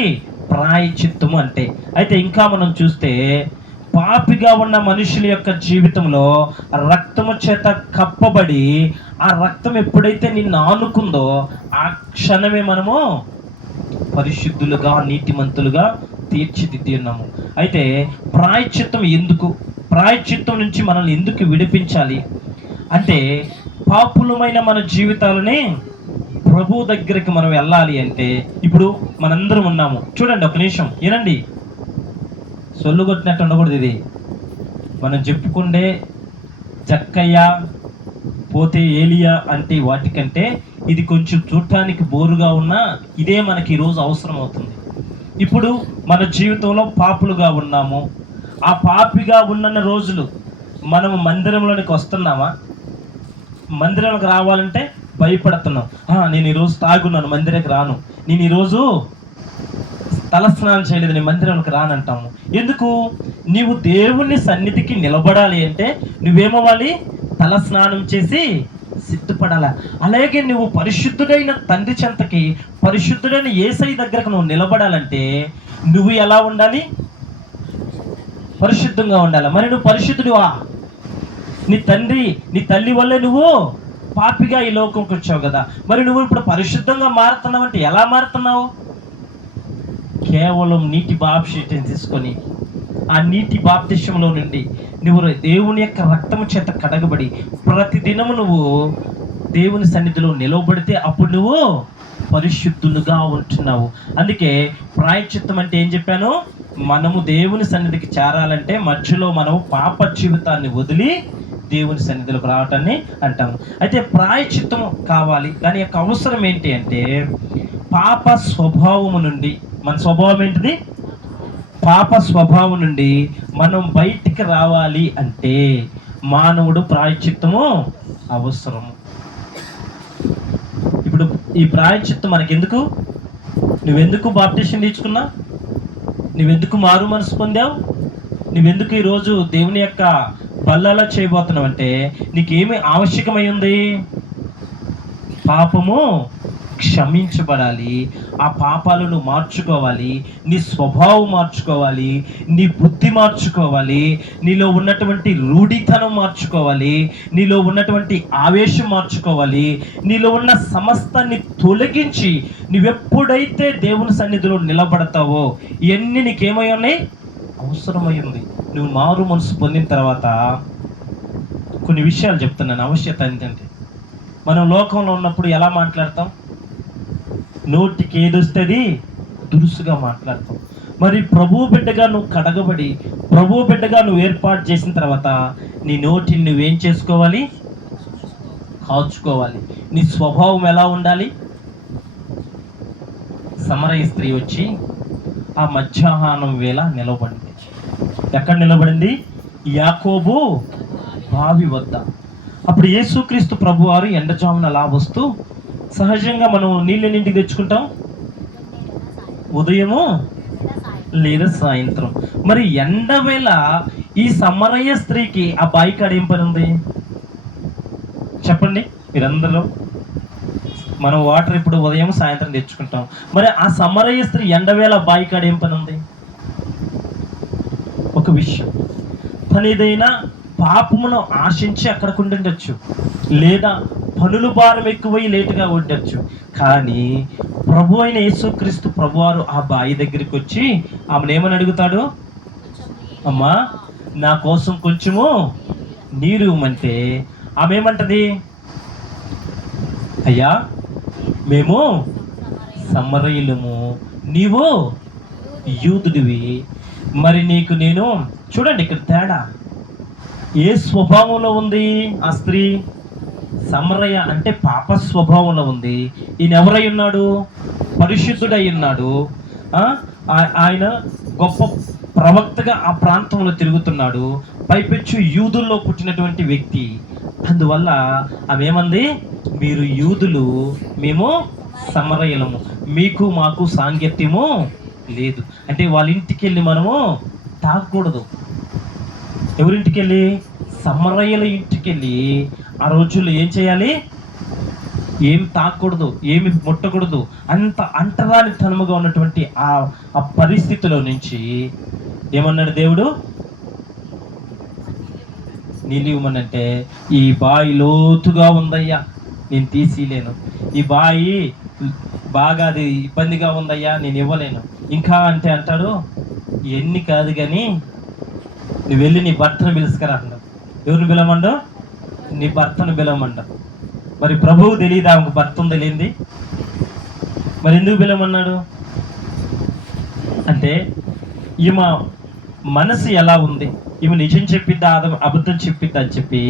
ప్రాయశ్చిత్తము అంటే. అయితే ఇంకా మనం చూస్తే, పాపిగా ఉన్న మనుషుల యొక్క జీవితంలో రక్తము చేత కప్పబడి ఆ రక్తం ఎప్పుడైతే నిన్ను ఆనుకుందో ఆ క్షణమే మనము పరిశుద్ధులుగా, నీతిమంతులుగా తీర్చిదిద్ది ఉన్నాము. అయితే ప్రాయశ్చిత్తం ఎందుకు, ప్రాయశ్చిత్తం నుంచి మనల్ని ఎందుకు విడిపించాలి అంటే, పాపులమైన మన జీవితాలని ప్రభు దగ్గరికి మనం వెళ్ళాలి అంటే, ఇప్పుడు మనందరం ఉన్నాము. చూడండి, ఒక నిమిషం ఏనండి, సొల్లు కొట్టినట్టు ఉండకూడదు. ఇది మనం చెప్పుకుండే జక్కయ్య పోతే ఏలియా అంటే వాటికంటే ఇది కొంచెం చూడటానికి బోరుగా ఉన్నా ఇదే మనకి ఈరోజు అవసరం అవుతుంది. ఇప్పుడు మన జీవితంలో పాపులుగా ఉన్నాము. ఆ పాపిగా ఉన్న రోజులు మనము మందిరంలోనికి వస్తున్నామా? మందిరంలోకి రావాలంటే భయపడుతున్నాం. నేను ఈరోజు తాగున్నాను, మందిరానికి రాను. నేను ఈరోజు తలస్నానం చేయలేదు, నేను మందిరంలోకి రానంటాము. ఎందుకు? నీవు దేవుని సన్నిధికి నిలబడాలి అంటే నువ్వేమవ్వాలి, తలస్నానం చేసి సిద్ధపడాల. అలాగే నువ్వు పరిశుద్ధుడైన తండ్రి చెంతకి, పరిశుద్ధుడైన యేసయ్య దగ్గరకు నువ్వు నిలబడాలంటే నువ్వు ఎలా ఉండాలి, పరిశుద్ధంగా ఉండాలి. మరి నువ్వు పరిశుద్ధుడివా? నీ తండ్రి నీ తల్లి వల్లే నువ్వు పాపిగా ఈ లోకంకి వచ్చావు కదా. మరి నువ్వు ఇప్పుడు పరిశుద్ధంగా మారుతున్నావు అంటే ఎలా మారుతున్నావు? కేవలం నీటి బాప్టిజం తీసుకొని ఆ నీటి బాప్తిష్యంలో నుండి నువ్వు దేవుని యొక్క రక్తము చేత కడగబడి ప్రతిదినము నువ్వు దేవుని సన్నిధిలో నిలవబడితే అప్పుడు నువ్వు పరిశుద్ధులుగా ఉంటున్నావు. అందుకే ప్రాయశ్చిత్తం అంటే ఏం చెప్పాను, మనము దేవుని సన్నిధికి చేరాలంటే మధ్యలో మనము పాప జీవితాన్ని వదిలి దేవుని సన్నిధిలోకి రావటాన్ని అంటాము. అయితే ప్రాయశ్చిత్తం కావాలి. దాని యొక్క అవసరం ఏంటి అంటే, పాప స్వభావము నుండి, మన స్వభావం ఏంటిది, పాప స్వభావం నుండి మనం బయటికి రావాలి అంటే మానవుడు ప్రాయశ్చిత్తము అవసరము. ఇప్పుడు ఈ ప్రాయశ్చిత్తం మనకెందుకు? నువ్వెందుకు బాప్టిజం తీసుకున్నా? నువ్వెందుకు మారు మనసు పొందావు? నువ్వెందుకు ఈరోజు దేవుని యొక్క బల్లలా చేయబోతున్నావు అంటే నీకేమి ఆవశ్యకమై ఉంది? పాపము క్షమించబడాలి, ఆ పాపాలను మార్చుకోవాలి, నీ స్వభావం మార్చుకోవాలి, నీ బుద్ధి మార్చుకోవాలి, నీలో ఉన్నటువంటి రూఢితనం మార్చుకోవాలి, నీలో ఉన్నటువంటి ఆవేశం మార్చుకోవాలి, నీలో ఉన్న సమస్తాన్ని తొలగించి నువ్వెప్పుడైతే దేవుని సన్నిధిలో నిలబడతావో ఇవన్నీ నీకేమై ఉన్నాయి? అవసరమై ఉంది. నువ్వు మారు మనసు పొందిన తర్వాత కొన్ని విషయాలు చెప్తున్నాను. ఆవశ్యకత ఏంటంటే, మనం లోకంలో ఉన్నప్పుడు ఎలా మాట్లాడతాం? నోటికి ఏదొస్తుంది దురుసుగా మాట్లాడతాం. మరి ప్రభు బిడ్డగా నువ్వు కడగబడి, ప్రభు బిడ్డగా నువ్వు ఏర్పాటు చేసిన తర్వాత నీ నోటిని నువ్వేం చేసుకోవాలి? కాచుకోవాలి. నీ స్వభావం ఎలా ఉండాలి? సమరయ స్త్రీ వచ్చి ఆ మధ్యాహ్నం వేళ నిలబడింది. ఎక్కడ నిలబడింది? యాకోబు బావి వద్ద. అప్పుడు యేసుక్రీస్తు ప్రభువారు ఎండజామున అలా వస్తూ, సహజంగా మనం నీళ్ళని ఇంటికి తెచ్చుకుంటాం ఉదయము లేదా సాయంత్రం. మరి ఎండవేళ ఈ సమరయ స్త్రీకి ఆ బావి కాడ ఏం పని ఉంది చెప్పండి మీరందరూ? మనం వాటర్ ఇప్పుడు ఉదయం సాయంత్రం తెచ్చుకుంటాం. మరి ఆ సమరయ స్త్రీ ఎండవేళ బావి కాడ ఏం పని ఉంది? ఒక విషయం, తను ఏదైనా పాపమును ఆశించి అక్కడికి ఉండొచ్చు, లేదా పనులు భారం ఎక్కువై లేటుగా ఉండొచ్చు. కానీ ప్రభు అయిన యేసుక్రీస్తు ప్రభువారు ఆ బావి దగ్గరికి వచ్చి ఆమెను ఏమని అడుగుతాడు? అమ్మా, నా కోసం కొంచెము నీరు ఇవ్వమంటే ఆమె ఏమంటది? అయ్యా, మేము సమరయులము, నీవు యూదుడివి. మరి నీకు నేను, చూడండి ఇక్కడ తేడా, ఏ స్వభావంలో ఉంది ఆ స్త్రీ? సమరయ అంటే పాప స్వభావంలో ఉంది. ఈయన ఎవరై ఉన్నాడు? పరిశుద్ధుడై ఉన్నాడు. ఆయన గొప్ప ప్రవక్తగా ఆ ప్రాంతంలో తిరుగుతున్నాడు. పైపెచ్చు యూదుల్లో పుట్టినటువంటి వ్యక్తి. అందువల్ల ఆమె ఏమంది? మీరు యూదులు, మేము సమరయులము, మీకు మాకు సాంగత్యము లేదు. అంటే వాళ్ళ ఇంటికి వెళ్ళి మనము తాగకూడదు. ఎవరింటికి వెళ్ళి? సమరయుల ఇంటికి వెళ్ళి ఆ రోజుల్లో ఏం చేయాలి? ఏం తాకూడదు, ఏమి ముట్టకూడదు. అంత అంటరాని తనముగా ఉన్నటువంటి ఆ పరిస్థితిలో నుంచి ఏమన్నాడు దేవుడు? నీలివ్వమనంటే, ఈ బావి లోతుగా ఉందయ్యా, నేను తీసిలేను. ఈ బావి బాగా అది ఇబ్బందిగా ఉందయ్యా, నేను ఇవ్వలేను. ఇంకా అంటే అంటాడు, ఎన్ని కాదు కానీ నువ్వు వెళ్ళి నీ భర్తను పిలుచుకురా అన్నాడు. ఎవరిని పిలవమండో? నీ భర్తను పిలవమండ. మరి ప్రభువు తెలియదా ఆమెకు భర్త తెలియంది? మరి ఎందుకు పిలవమన్నాడు అంటే, ఈమె మనసు ఎలా ఉంది, ఈమె నిజం చెప్పిద్దా అబద్ధం చెప్పిద్దా అని చెప్పి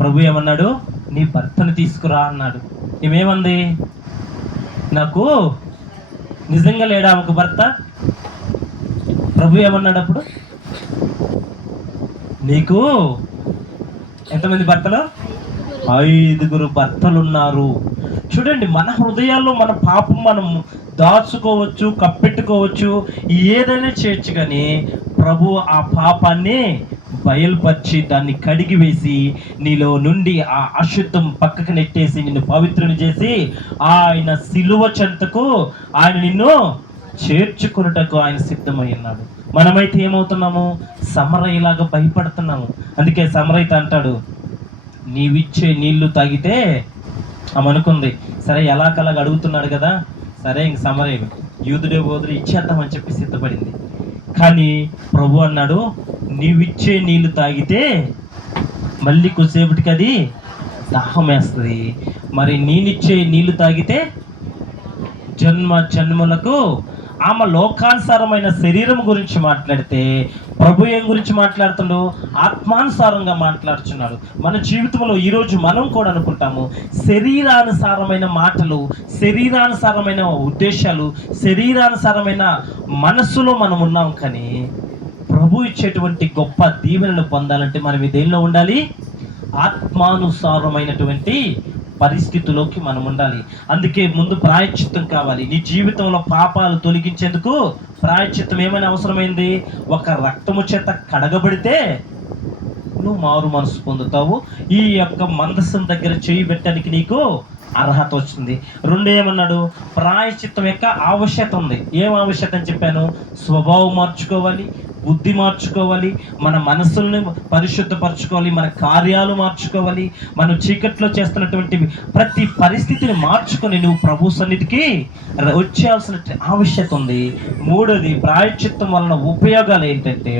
ప్రభు ఏమన్నాడు? నీ భర్తను తీసుకురా అన్నాడు. ఈమెమంది? నాకు నిజంగా లేడా ఆమెకు భర్త? ప్రభు ఏమన్నాడు అప్పుడు? నీకు ఎంతమంది భర్తలు? 5 భర్తలు ఉన్నారు. చూడండి, మన హృదయాల్లో మన పాపం మనం దాచుకోవచ్చు, కప్పెట్టుకోవచ్చు, ఏదైనా చేయొచ్చు. కానీ ప్రభు ఆ పాపాన్ని బయలుపరిచి దాన్ని కడిగి వేసి నీలో నుండి ఆ అశుద్ధం పక్కకు నెట్టేసి నిన్ను పవిత్రుని చేసి ఆయన సిలువ చెంతకు ఆయన నిన్ను చేర్చుకున్నటకు ఆయన సిద్ధమై ఉన్నాడు. మనమైతే ఏమవుతున్నాము? సమరయ్యలాగా భయపడుతున్నాము. అందుకే సమరయ్య అంటాడు, నీవిచ్చే నీళ్లు తాగితే ఆమె అనుకుంది, సరే ఎలాగలాగా అడుగుతున్నాడు కదా, సరే ఇంక సమరయ్య యూదుడే బోధుడు ఇచ్చేద్దామని చెప్పి సిద్ధపడింది. కానీ ప్రభు అన్నాడు, నీవిచ్చే నీళ్లు తాగితే మళ్ళీ కొద్దిసేపటికి అది దాహం వేస్తుంది. మరి నేనిచ్చే నీళ్లు తాగితే జన్మ జన్మలకు. ఆమె లోకానుసారమైన శరీరం గురించి మాట్లాడితే ప్రభు ఏం గురించి మాట్లాడుతుండో? ఆత్మానుసారంగా మాట్లాడుతున్నాడు. మన జీవితంలో ఈరోజు మనం కూడా అనుకుంటాము, శరీరానుసారమైన మాటలు, శరీరానుసారమైన ఉద్దేశాలు, శరీరానుసారమైన మనస్సులో మనం ఉన్నాం. కానీ ప్రభు ఇచ్చేటువంటి గొప్ప దీవెనలు పొందాలంటే మనం దేనిలో ఉండాలి? ఆత్మానుసారమైనటువంటి పరిస్థితిలోకి మనం ఉండాలి. అందుకే ముందు ప్రాయశ్చిత్తం కావాలి. నీ జీవితంలో పాపాలు తొలగించేందుకు ప్రాయశ్చిత్తం ఏమైనా అవసరమైంది? ఒక రక్తము చేత కడగబడితే నువ్వు మారు మనసు పొందుతావు. ఈ యొక్క మందసం దగ్గర చేయి పెట్టడానికి నీకు అర్హత వచ్చింది. రెండు ఏమన్నాడు? ప్రాయశ్చిత్తం యొక్క ఆవశ్యకత ఉంది. ఏం ఆవశ్యకత అని చెప్పాను? స్వభావం మార్చుకోవాలి, బుద్ధి మార్చుకోవాలి, మన మనసుల్ని పరిశుద్ధపరచుకోవాలి, మన కార్యాలు మార్చుకోవాలి, మనం చీకట్లో చేస్తున్నటువంటి ప్రతి పరిస్థితిని మార్చుకొని నువ్వు ప్రభు సన్నిధికి వచ్చేయాల్సిన ఆవశ్యకత ఉంది. మూడోది, ప్రాయశ్చిత్తం వలన ఉపయోగాలు ఏంటంటే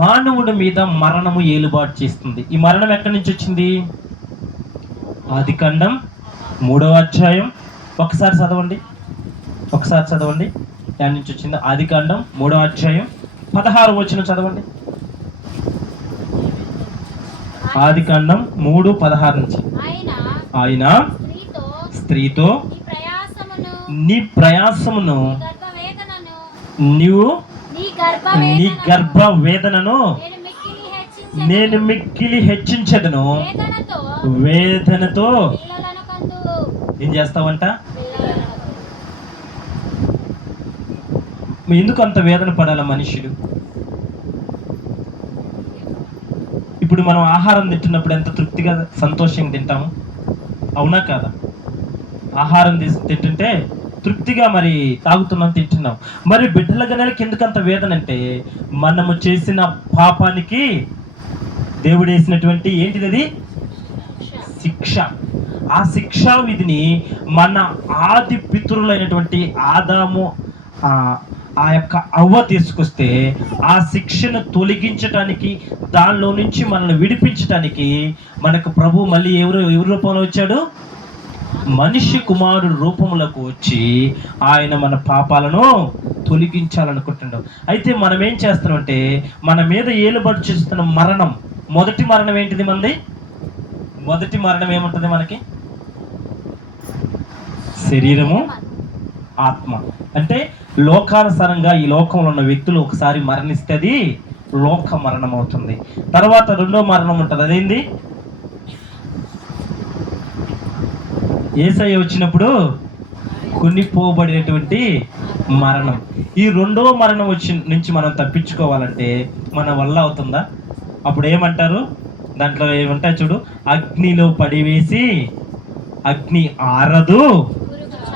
మానవుడి మీద మరణము ఏలుబాటు చేస్తుంది. ఈ మరణం ఎక్కడి నుంచి వచ్చింది? ఆదికాండం 3వ అధ్యాయం ఒకసారి చదవండి. దాని నుంచి వచ్చింది. ఆదికాండం 3వ అధ్యాయం 16వ వచనం చదవండి. ఆదికాండం 3:16 నుంచి. ఆయన స్త్రీతో నీ ప్రయాసమును నీవు నీ గర్భ వేదనను నేను మిక్కిలి హెచ్చించదను. వేదనతో ఏం చేస్తావంట? ఎందుకు అంత వేదన పడాల మనుషులు? ఇప్పుడు మనం ఆహారం తింటున్నప్పుడు ఎంత తృప్తిగా సంతోషంగా తింటాము, అవునా కాదా? ఆహారం తింటుంటే తృప్తిగా మరి తింటున్నాం. మరి బిడ్డల గనలకి ఎందుకు అంత వేదన అంటే మనము చేసిన పాపానికి దేవుడు వేసినటువంటి ఏంటిది? అది శిక్ష. ఆ శిక్షా విధిని మన ఆది పితరులైనటువంటి ఆదాము ఆ యొక్క అవ్వ తీసుకొస్తే ఆ శిక్షను తొలగించటానికి, దానిలో నుంచి మనల్ని విడిపించటానికి మనకు ప్రభు మళ్ళీ ఎవరి రూపంలో వచ్చాడు? మనిషి కుమారుడు రూపంలోకి వచ్చి ఆయన మన పాపాలను తొలగించాలనుకుంటున్నాడు. అయితే మనం ఏం చేస్తున్నామంటే మన మీద ఏలుబడి చేస్తున్న మరణం, మొదటి మరణం ఏంటిది? మొదటి మరణం ఏముంటుంది మనకి? శరీరము, ఆత్మ. అంటే లోకానుసారంగా ఈ లోకంలో ఉన్న వ్యక్తులు ఒకసారి మరణిస్తే అది లోక మరణం అవుతుంది. తర్వాత రెండో మరణం ఉంటుంది. అదేంది? యేసయ్య వచ్చినప్పుడు కొనిపోబడినటువంటి మరణం. ఈ రెండో మరణం నుంచి మనం తప్పించుకోవాలంటే మన వల్ల అవుతుందా? అప్పుడు ఏమంటారు? దాంట్లో ఏమంటారు చూడు, అగ్నిలో పడివేసి అగ్ని ఆరదు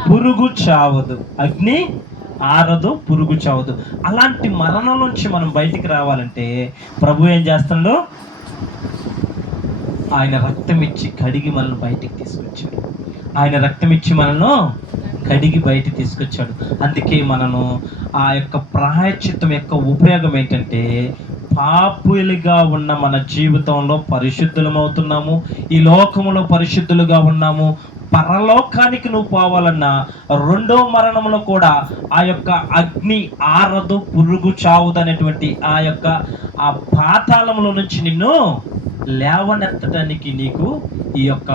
పురుగు చావదు. అగ్ని ఆరదు పురుగు చావదు. అలాంటి మరణం నుంచి మనం బయటికి రావాలంటే ప్రభు ఏం చేస్తాడో ఆయన రక్తం ఇచ్చి కడిగి మనల్ని బయటికి తీసుకొచ్చాడు. ఆయన రక్తం ఇచ్చి మనల్ని కడిగి బయటికి తీసుకొచ్చాడు. అందుకే మనను ఆ యొక్క ప్రాయశ్చిత్తం యొక్క ఉపయోగం ఏంటంటే పాపులుగా ఉన్న మన జీవితంలో పరిశుద్ధులమవుతున్నాము, ఈ లోకములో పరిశుద్ధులుగా ఉన్నాము. పరలోకానికి నువ్వు పోవాలన్నా రెండో మరణంలో కూడా ఆ యొక్క అగ్ని ఆరదు పురుగు చావుదు అనేటువంటి ఆ యొక్క ఆ పాతాళంలో నుంచి నిన్ను లేవనెత్తడానికి నీకు ఈ యొక్క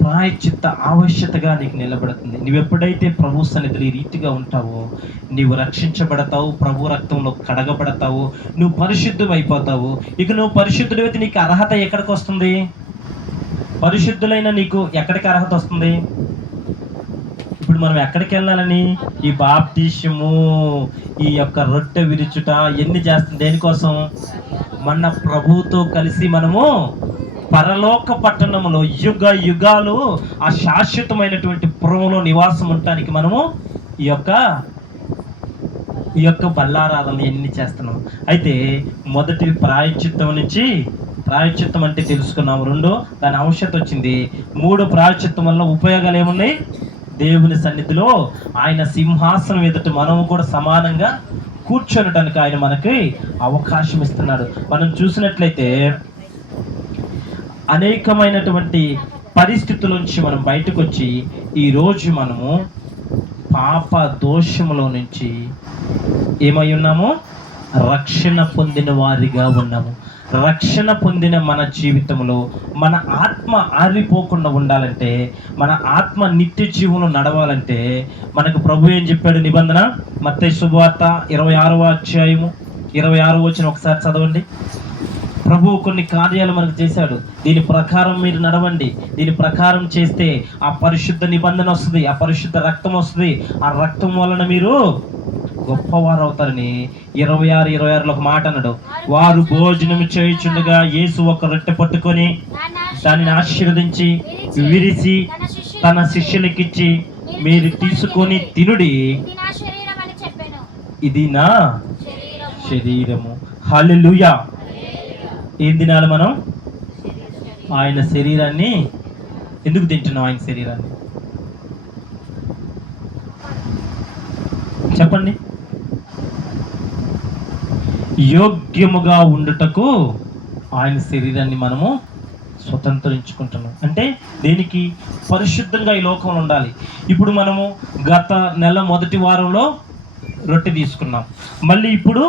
ప్రాయశ్చిత్త ఆవశ్యకతగా నీకు నిలబడుతుంది. నువ్వు ఎప్పుడైతే ప్రభు సన్నిధిలో ఈ రీతిగా ఉంటావో నీవు రక్షించబడతావు, ప్రభు రక్తంలో కడగబడతావు, నువ్వు పరిశుద్ధం అయిపోతావు. ఇక నువ్వు పరిశుద్ధుడైతే నీకు అర్హత ఎక్కడికి వస్తుంది? పరిశుద్ధులైన నీకు ఎక్కడికి అర్హత వస్తుంది? ఇప్పుడు మనం ఎక్కడికి వెళ్ళాలని? ఈ బాప్తిస్మము, ఈ యొక్క రొట్టె విరుచుట ఎన్ని చేస్తుంది? దేనికోసం? మన ప్రభువుతో కలిసి మనము పరలోక పట్టణంలో యుగ యుగాలు ఆ శాశ్వతమైనటువంటి పురంలో నివాసం ఉండటానికి మనము ఈ యొక్క బల్లారాధన ఎన్ని చేస్తున్నాం. అయితే మొదటి ప్రాయశ్చిత్తం నుంచి, ప్రాయశ్చిత్తం అంటే తెలుసుకున్నాము. రెండో దాని ఆవశ్యకత వచ్చింది. మూడో ప్రాయశ్చిత్తం వల్ల ఉపయోగాలు ఏమున్నాయి? దేవుని సన్నిధిలో ఆయన సింహాసనం ఎదుట మనము కూడా సమానంగా కూర్చొనటానికి ఆయన మనకి అవకాశం ఇస్తున్నాడు. మనం చూసినట్లయితే అనేకమైనటువంటి పరిస్థితుల నుంచి మనం బయటకు వచ్చి ఈరోజు మనము పాప దోషములో నుంచి ఏమై ఉన్నాము? రక్షణ పొందిన వారిగా ఉన్నాము. రక్షణ పొందిన మన జీవితంలో మన ఆత్మ ఆరిపోకుండా ఉండాలంటే, మన ఆత్మ నిత్య జీవంలో నడవాలంటే మనకు ప్రభు ఏం చెప్పాడు? నిబంధన మత్తయి శుభవార్త 26వ అధ్యాయము 26వ వచనం ఒకసారి చదవండి. ప్రభు కొన్ని కార్యాలు మనకు చేశాడు. దీని ప్రకారం మీరు నడవండి, దీని ప్రకారం చేస్తే ఆ పరిశుద్ధ నిబంధన వస్తుంది, ఆ పరిశుద్ధ రక్తం వస్తుంది. ఆ రక్తం వలన మీరు గొప్పవారు అవుతారని 26:26లో ఒక మాట అన్నాడు. వారు భోజనం చేయుచుండగా యేసు ఒక రొట్టె పట్టుకొని దానిని ఆశీర్వదించి విరిసి తన శిష్యులకిచ్చి, మీరు తీసుకొని తినుడి, ఇది నా శరీరం అని చెప్పాను. ఇది నా శరీరము. శరీరము. హల్లెలూయా. ఏం తినాలి మనం? ఆయన శరీరాన్ని. ఎందుకు తింటున్నాం ఆయన శరీరాన్ని? చెప్పండి. యోగ్యముగా ఉండుటకు ఆయన శరీరాన్ని మనము స్వతంత్రించుకుంటున్నాం. అంటే దేనికి? పరిశుద్ధంగా ఈ లోకంలో ఉండాలి. ఇప్పుడు మనము గత నెల మొదటి వారంలో రొట్టె తీసుకున్నాం, మళ్ళీ ఇప్పుడు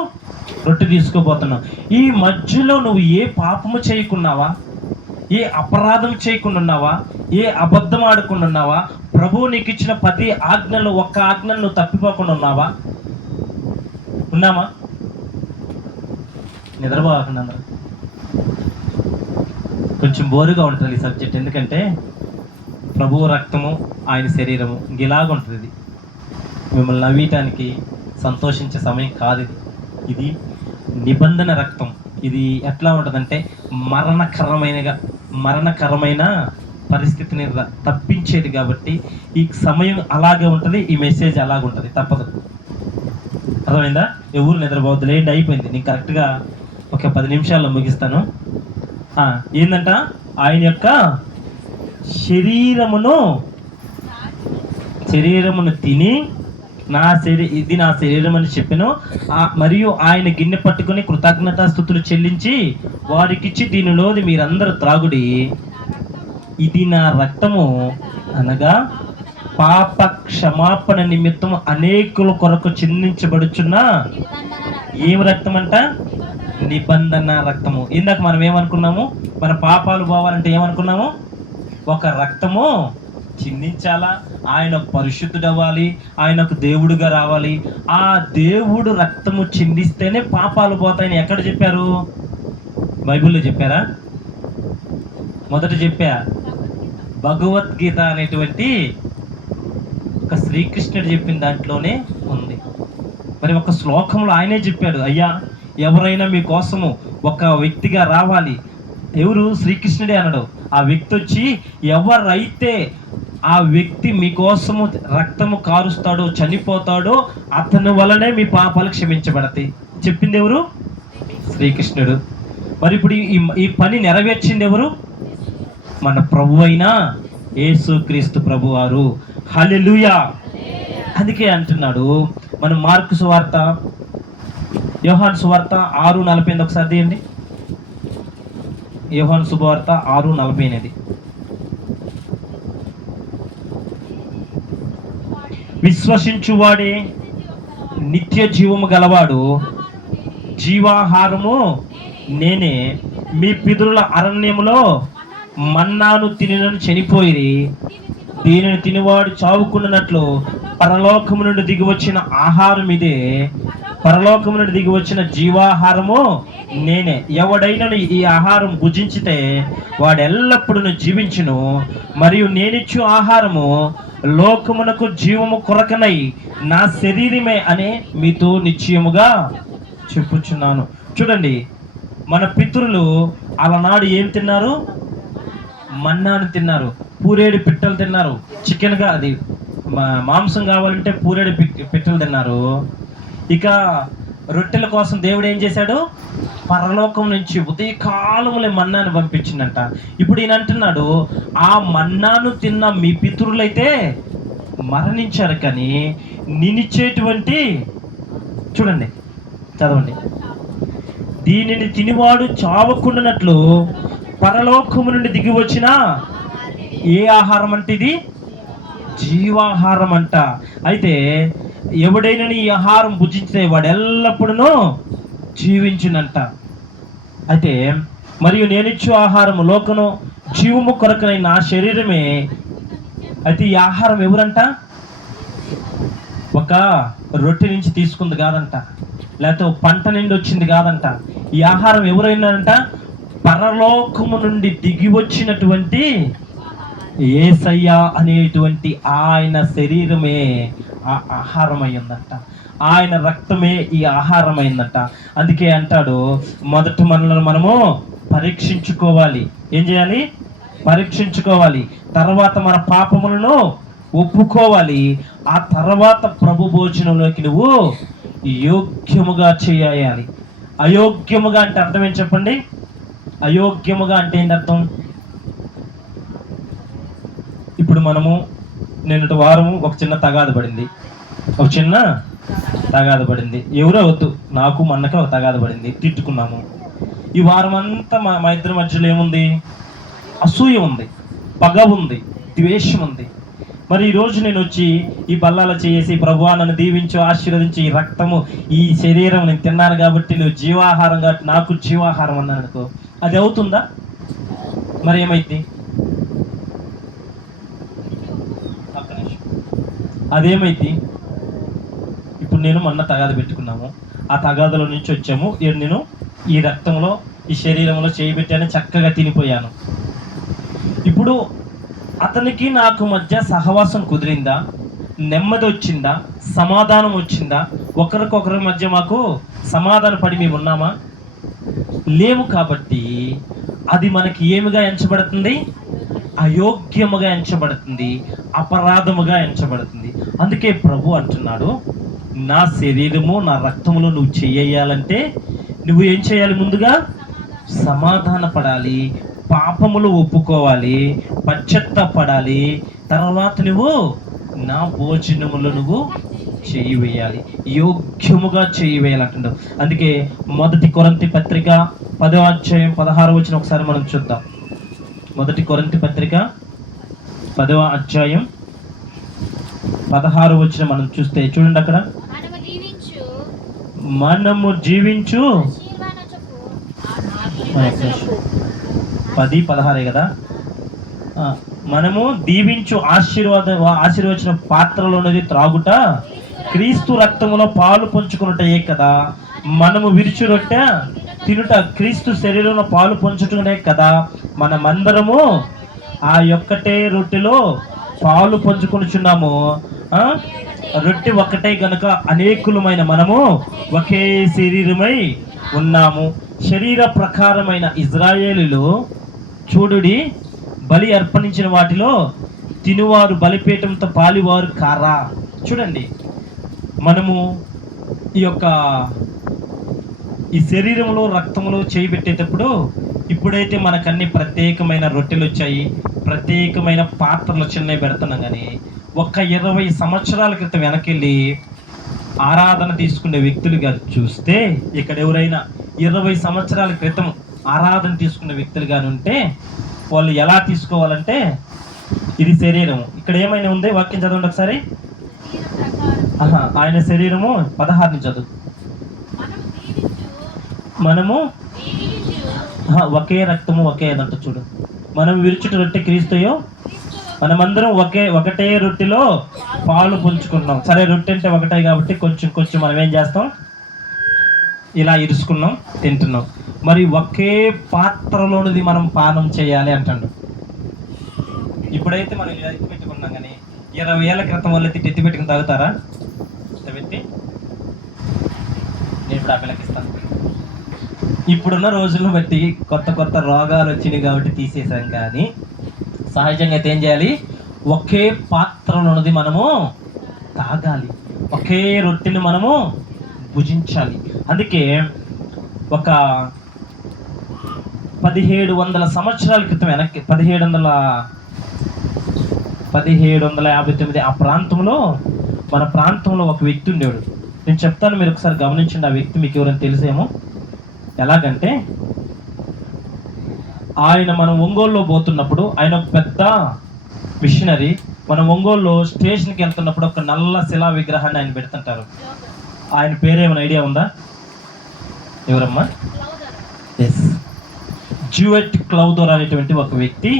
రొట్టె తీసుకోబోతున్నాం. ఈ మధ్యలో నువ్వు ఏ పాపము చేయకున్నావా? ఏ అపరాధం చేయకుండా ఉన్నావా? ఏ అబద్ధం ఆడకుండా ఉన్నావా? ప్రభువు నీకు ఇచ్చిన 10 ఆజ్ఞలు ఒక్క ఆజ్ఞను నువ్వు తప్పిపోకుండా ఉన్నావా? ఉన్నామా? నిద్రపోకుండా అందరూ. కొంచెం బోరుగా ఉంటుంది ఈ సబ్జెక్ట్, ఎందుకంటే ప్రభువు రక్తము ఆయన శరీరము ఇలాగ ఉంటుంది. ఇది మిమ్మల్ని నవ్వటానికి సంతోషించే సమయం కాదు. ఇది నిబంధన రక్తం. ఇది ఎట్లా ఉంటుందంటే మరణకరమైన పరిస్థితిని తప్పించేది. కాబట్టి ఈ సమయం అలాగే ఉంటుంది, ఈ మెసేజ్ అలాగే ఉంటుంది. తప్పదు. అర్థమైందా? ఎవరు నిద్రపోవద్దు, లేండి, అయిపోయింది. నేను కరెక్ట్గా ఒక 10 నిమిషాల్లో ముగిస్తాను. ఏంటంట? ఆయన యొక్క శరీరమును తిని ఇది నా శరీరం అని చెప్పాను. మరియు ఆయన గిన్నె పట్టుకుని కృతజ్ఞతాస్తుతులు చెల్లించి వారికిచ్చి, దీనిలోది మీరందరూ త్రాగుడి, ఇది నా రక్తము, అనగా పాప క్షమాపణ నిమిత్తం అనేకుల కొరకు చిందించబడుచున్న ఏం రక్తం అంట? నిబంధన రక్తము. ఇందాక మనం ఏమనుకున్నాము? మన పాపాలు పోవాలంటే ఏమనుకున్నాము? ఒక రక్తము చిందించాలా, ఆయన పరిశుద్ధుడు అవ్వాలి, ఆయనకు దేవుడుగా రావాలి. ఆ దేవుడు రక్తము చిందిస్తేనే పాపాలు పోతాయని ఎక్కడ చెప్పారు? బైబిల్లో చెప్పారా? మొదట చెప్పా, భగవద్గీత అనేటువంటి ఒక శ్రీకృష్ణుడు చెప్పిన దాంట్లోనే ఉంది. మరి ఒక శ్లోకంలో ఆయనే చెప్పాడు, అయ్యా ఎవరైనా మీకోసము ఒక వ్యక్తిగా రావాలి. ఎవరు? శ్రీకృష్ణుడే అన్నాడు. ఆ వ్యక్తి వచ్చి ఎవరైతే ఆ వ్యక్తి మీకోసము రక్తము కారుస్తాడో, చనిపోతాడో, అతని వలనే మీ పాపాలు క్షమించబడతాయి. చెప్పింది ఎవరు? శ్రీకృష్ణుడు. మరి ఇప్పుడు ఈ పని నెరవేర్చింది ఎవరు? మన ప్రభు అయిన యేసుక్రీస్తు ప్రభు వారు. హల్లెలూయా. అందుకే అంటున్నాడు, మన మార్కు సువార్త, యోహాను సువార్త 6:48 ఒకసారి తీయండి. యోహాను సువార్త 6:48. విశ్వసించువాడే నిత్య జీవము గలవాడు, జీవాహారము నేనే. మీ పితరుల అరణ్యములో మన్నాను తినని చనిపోయి, దీనిని తినివాడు చావుకున్నట్లు పరలోకము నుండి దిగి వచ్చిన ఆహారం ఇదే. పరలోకము నుండి దిగి వచ్చిన జీవాహారము నేనే. ఎవడైనా ఈ ఆహారం భుజించితే వాడు ఎల్లప్పుడూ జీవించును. మరియు నేనిచ్చు ఆహారము లోకమునకు జీవము కొరకనై నా శరీరమే అనే మీతో నిశ్చయముగా చెప్పుచున్నాను. చూడండి, మన పితరులు అలనాడు ఏం తిన్నారు? మన్నాను తిన్నారు, పూరేడు పిట్టలు తిన్నారు. చికెన్గా అది మాంసం కావాలంటే పూరేడు పిట్టలు తిన్నారు. ఇక రొట్టెల కోసం దేవుడు ఏం చేశాడు? పరలోకం నుంచి ఉదయకాలములే మన్నాను పంపించిందంట. ఇప్పుడు ఈయన అంటున్నాడు, ఆ మన్నాను తిన్న మీ పితరులైతే మరణించారు, కానీ నినిచ్చేటువంటి, చూడండి చదవండి, దీనిని తినివాడు చావకుండానట్లు పరలోకము నుండి దిగి వచ్చిన ఏ ఆహారం అంటే? ఇది జీవాహారం అంట. అయితే ఎవడైనా ఈ ఆహారం భుజించితే వాడు ఎల్లప్పుడూ జీవించునంట. అయితే మరియు నేనిచ్చు ఆహారము లోకను జీవము కొరకనై నా శరీరమే. అయితే ఈ ఆహారం ఎవరంట? ఒక రొట్టె నుంచి తీసుకుంది కాదంట, లేకపోతే పంట నుండి వచ్చింది కాదంట. ఈ ఆహారం ఎవరైనారంట? పరలోకము నుండి దిగి వచ్చినటువంటి యేసయ్య అనేటువంటి ఆయన శరీరమే ఆ ఆహారమై ఉందంట. ఆయన రక్తమే ఈ ఆహారమైందంట. అందుకే అంటాడు, మొదట మనల్ని మనము పరీక్షించుకోవాలి. ఏం చేయాలి? పరీక్షించుకోవాలి. తర్వాత మన పాపములను ఒప్పుకోవాలి. ఆ తర్వాత ప్రభు భోజనంలోకి నువ్వు యోగ్యముగా చేయాలి. అయోగ్యముగా అంటే అర్థం ఏం చెప్పండి? అయోగ్యముగా అంటే ఏంటి అర్థం? ఇప్పుడు మనము నిన్నటి వారము ఒక చిన్న తగాదు పడింది. ఎవరో వద్దు, నాకు మన్నకి ఒక తగాదు పడింది, తిట్టుకున్నాము. ఈ వారం అంతా మా ఇద్దరి మధ్యలో ఏముంది? అసూయ ఉంది, పగ ఉంది, ద్వేషం ఉంది. మరి ఈరోజు నేను వచ్చి ఈ బల్లాల చేసి, ప్రభువా నన్ను దీవించు, ఆశీర్వదించి, ఈ రక్తము, ఈ శరీరం నేను తిన్నాను కాబట్టి నువ్వు జీవాహారం కాబట్టి నాకు జీవాహారం అన్నాను అనుకో, అది అవుతుందా? మరి ఏమైంది? అదేమైంది? ఇప్పుడు నేను మొన్న తగాదు పెట్టుకున్నాము, ఆ తగాదులో నుంచి వచ్చాము. నేను ఈ రక్తంలో, ఈ శరీరంలో చేయబెట్టాను, చక్కగా తినిపోయాను. ఇప్పుడు అతనికి నాకు మధ్య సహవాసం కుదిరిందా? నెమ్మది వచ్చిందా? సమాధానం వచ్చిందా? ఒకరికొకరి మధ్య మాకు సమాధాన పడి మేము ఉన్నామా? లేవు. కాబట్టి అది మనకి ఏమిగా ఎంచబడుతుంది? అయోగ్యముగా ఎంచబడుతుంది, అపరాధముగా ఎంచబడుతుంది. అందుకే ప్రభు అంటున్నాడు, నా శరీరము, నా రక్తములో నువ్వు చేయాలంటే నువ్వు ఏం చేయాలి? ముందుగా సమాధాన పడాలి, పాపములు ఒప్పుకోవాలి, పశ్చాత్తాపడాలి. తర్వాత నువ్వు నా భోజనములో నువ్వు చేయి వేయాలి, యోగ్యముగా చేయి వేయాలంటున్నాడు. అందుకే మొదటి కొరింథీ పత్రిక 10వ అధ్యాయం 16వ వచనం ఒకసారి మనం చూద్దాం. మొదటి కొరింథీ పత్రిక 10వ అధ్యాయం 16వ వచనం మనం చూస్తే చూడండి, అక్కడ మనము జీవించు 10:16 కదా. మనము దీవించు ఆశీర్వచన పాత్రలోనిది త్రాగుట, క్రీస్తు రక్తములో పాలు పంచుకున్నటే కదా. మనము విరుచు రొట్టె తినుట, క్రీస్తు శరీరంలో పాలు పంచుటనే కదా. మనమందరము ఆ యొక్కటే రొట్టెలో పాలు పంచుకొనుచున్నాము. రొట్టె ఒక్కటే గనుక అనేకులమైన మనము ఒకే శరీరమై ఉన్నాము. శరీర ప్రకారమైన ఇజ్రాయేలీలు చూడుడి, బలి అర్పణించిన వాటిలో తినువారు బలిపీఠంతో పాలివారు కారా. చూడండి, మనము ఈ శరీరంలో రక్తంలో చేయి పెట్టేటప్పుడు, ఇప్పుడైతే మనకన్నీ ప్రత్యేకమైన రొట్టెలు వచ్చాయి, ప్రత్యేకమైన పాత్రలు చిన్నవి పెడుతున్నాం. కానీ ఒక్క 20 సంవత్సరాల క్రితం వెనకెళ్ళి ఆరాధన తీసుకునే వ్యక్తులుగా చూస్తే, ఇక్కడ ఎవరైనా 20 సంవత్సరాల క్రితం ఆరాధన తీసుకునే వ్యక్తులుగా ఉంటే వాళ్ళు ఎలా తీసుకోవాలంటే, ఇది శరీరం, ఇక్కడ ఏమైనా ఉంది? వాక్యం చదవండి ఒకసారి. ఆయన శరీరము 16 నుంచి చదువు. మనము ఒకే రక్తము ఒకే అదంట. చూడు, మనం విరుచుట రొట్టె క్రీస్తుయో, మనమందరం ఒకటే రొట్టెలో పాలు పంచుకుంటున్నాం. సరే, రొట్టె అంటే ఒకటే కాబట్టి కొంచెం కొంచెం మనం ఏం చేస్తాం? ఇలా ఇరుసుకున్నాం, తింటున్నాం. మరి ఒకే పాత్రలోనిది మనం పానం చేయాలి అంటాడు. ఇప్పుడైతే మనం ఇలా ఎత్తి పెట్టుకున్నాం, కానీ 20 ఏళ్ల క్రితం వాళ్ళు ఎత్తి పెట్టుకుని తాగుతారా? పెట్టి నేను ఇప్పుడు ఆ పిల్లకిస్తాను. ఇప్పుడున్న రోజులను బట్టి కొత్త కొత్త రోగాలు వచ్చినాయి కాబట్టి తీసేసాం. కానీ సహజంగా అయితే ఏం చేయాలి? ఒకే పాత్రలోనిది మనము తాగాలి, ఒకే రొట్టెని మనము భుజించాలి. అందుకే ఒక 1700 సంవత్సరాల క్రితం వెనక్కి, 1759 ఆ ప్రాంతంలో, మన ప్రాంతంలో ఒక వ్యక్తి ఉండేవాడు. నేను చెప్తాను, మీరు ఒకసారి గమనించండి. ఆ వ్యక్తి మీకు ఎవరైనా తెలిసేమో. ఎలాగంటే, ఆయన మనం ఒంగోలులో పోతున్నప్పుడు, ఆయన ఒక పెద్ద మిషనరీ. మనం ఒంగోలులో స్టేషన్కి వెళ్తున్నప్పుడు ఒక నల్ల శిలా విగ్రహాన్ని ఆయన పెడుతుంటారు. ఆయన పేరేమైనా ఐడియా ఉందా? ఎవరమ్మా? ఎస్, జ్యూయెట్ క్లౌథోర్ అనేటువంటి ఒక వ్యక్తి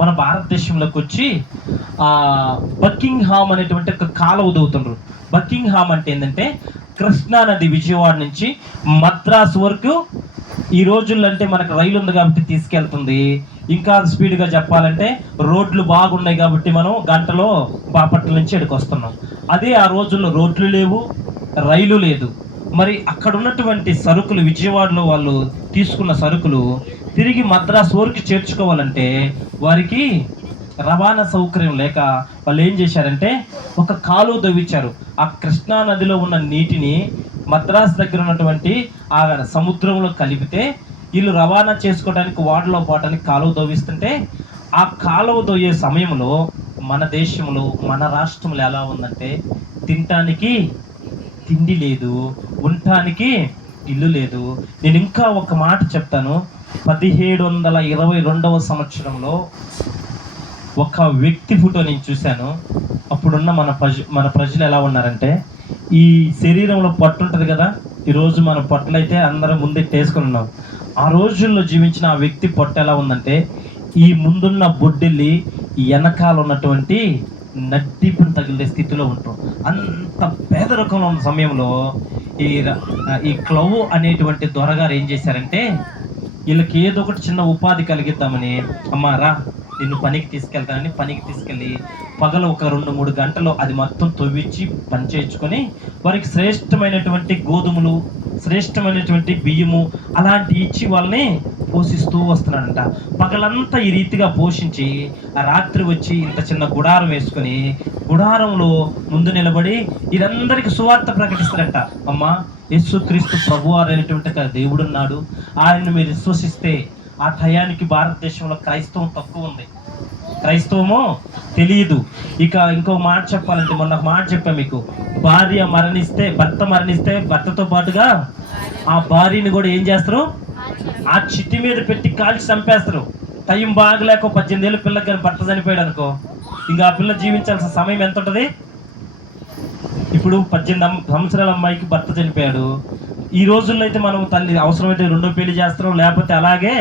మన భారతదేశంలోకి వచ్చి బకింగ్హామ్ అనేటువంటి ఒక కాలువ దవ్వుతుండ్రు. బకింగ్హామ్ అంటే ఏంటంటే, కృష్ణా నది విజయవాడ నుంచి మద్రాసు వరకు ఈ రోజుల్లో అంటే మనకు రైలు ఉంది కాబట్టి తీసుకెళ్తుంది. ఇంకా స్పీడ్గా చెప్పాలంటే రోడ్లు బాగున్నాయి కాబట్టి మనం గంటలో బాపట్ల నుంచి ఇక్కడికి వస్తున్నాం. అదే ఆ రోజుల్లో రోడ్లు లేవు, రైలు లేదు. మరి అక్కడ ఉన్నటువంటి సరుకులు, విజయవాడలో వాళ్ళు తీసుకున్న సరుకులు తిరిగి మద్రాసు వరకు చేర్చుకోవాలంటే వారికి రవాణా సౌకర్యం లేక వాళ్ళు ఏం చేశారంటే ఒక కాలువ తవ్వించారు. ఆ కృష్ణా నదిలో ఉన్న నీటిని మద్రాసు దగ్గర ఉన్నటువంటి ఆ సముద్రంలో కలిపితే వీళ్ళు రవాణా చేసుకోవడానికి వాడలో పోవడానికి కాలువ తవ్విస్తుంటే, ఆ కాలువ తవ్వే సమయంలో మన దేశంలో, మన రాష్ట్రంలో ఎలా ఉందంటే తినటానికి తిండి లేదు, ఉండటానికి ఇల్లు లేదు. నేను ఇంకా ఒక మాట చెప్తాను. 1722వ సంవత్సరంలో ఒక వ్యక్తి ఫోటో నేను చూశాను. అప్పుడున్న మన ప్రజలు ఎలా ఉన్నారంటే, ఈ శరీరంలో పట్టు ఉంటుంది కదా, ఈరోజు మన పొట్టలైతే అందరం ముందే వేసుకుని ఉన్నాం. ఆ రోజుల్లో జీవించిన ఆ వ్యక్తి పొట్ట ఎలా ఉందంటే, ఈ ముందున్న బొడ్డెల్లి వెనకాల ఉన్నటువంటి నడ్డిపుని తగిలే స్థితిలో ఉంటాం. అంత పేదరికంలో ఉన్న సమయంలో ఈ క్లవ్ అనేటువంటి దొరగారు ఏం చేశారంటే, వీళ్ళకి ఏదో ఒకటి చిన్న ఉపాధి కలిగిద్దామని, అమ్మారా నిన్ను పనికి తీసుకెళ్తానని పనికి తీసుకెళ్ళి పగలు ఒక 2-3 గంటలు అది మొత్తం తవ్వించి పని చేయించుకొని వారికి శ్రేష్టమైనటువంటి గోధుమలు, శ్రేష్టమైనటువంటి బియ్యము అలాంటి ఇచ్చి వాళ్ళని పోషిస్తూ వస్తున్నాడంట. పగలంతా ఈ రీతిగా పోషించి ఆ రాత్రి వచ్చి ఇంత చిన్న గుడారం వేసుకొని గుడారంలో ముందు నిలబడి వీరందరికీ సువార్త ప్రకటిస్తారంట. అమ్మా, యేసుక్రీస్తు ప్రభువారు అనేటువంటి దేవుడున్నాడు, ఆయన్ని మీరు విశ్వసిస్తే ఆ టయానికి భారతదేశంలో క్రైస్తవం తక్కువ ఉంది, క్రైస్తవము తెలియదు. ఇక ఇంకో మాట చెప్పాలంటే, మొన్న ఒక మాట చెప్పాను మీకు, భర్త మరణిస్తే భర్తతో పాటుగా ఆ భార్యని కూడా ఏం చేస్తారు, ఆ చిట్టి మీద పెట్టి కాల్చి చంపేస్తారు. టైం బాగలేక 18 ఏళ్ళ పిల్లకి కానీ భర్త చనిపోయాడు అనుకో, ఇంకా ఆ పిల్ల జీవించాల్సిన సమయం ఎంత ఉంటుంది? ఇప్పుడు 18 సంవత్సరాల అమ్మాయికి భర్త చనిపోయాడు. ఈ రోజుల్లో అయితే మనం తల్లి అవసరమైతే 2వ పెళ్లి చేస్తాం, లేకపోతే అలాగే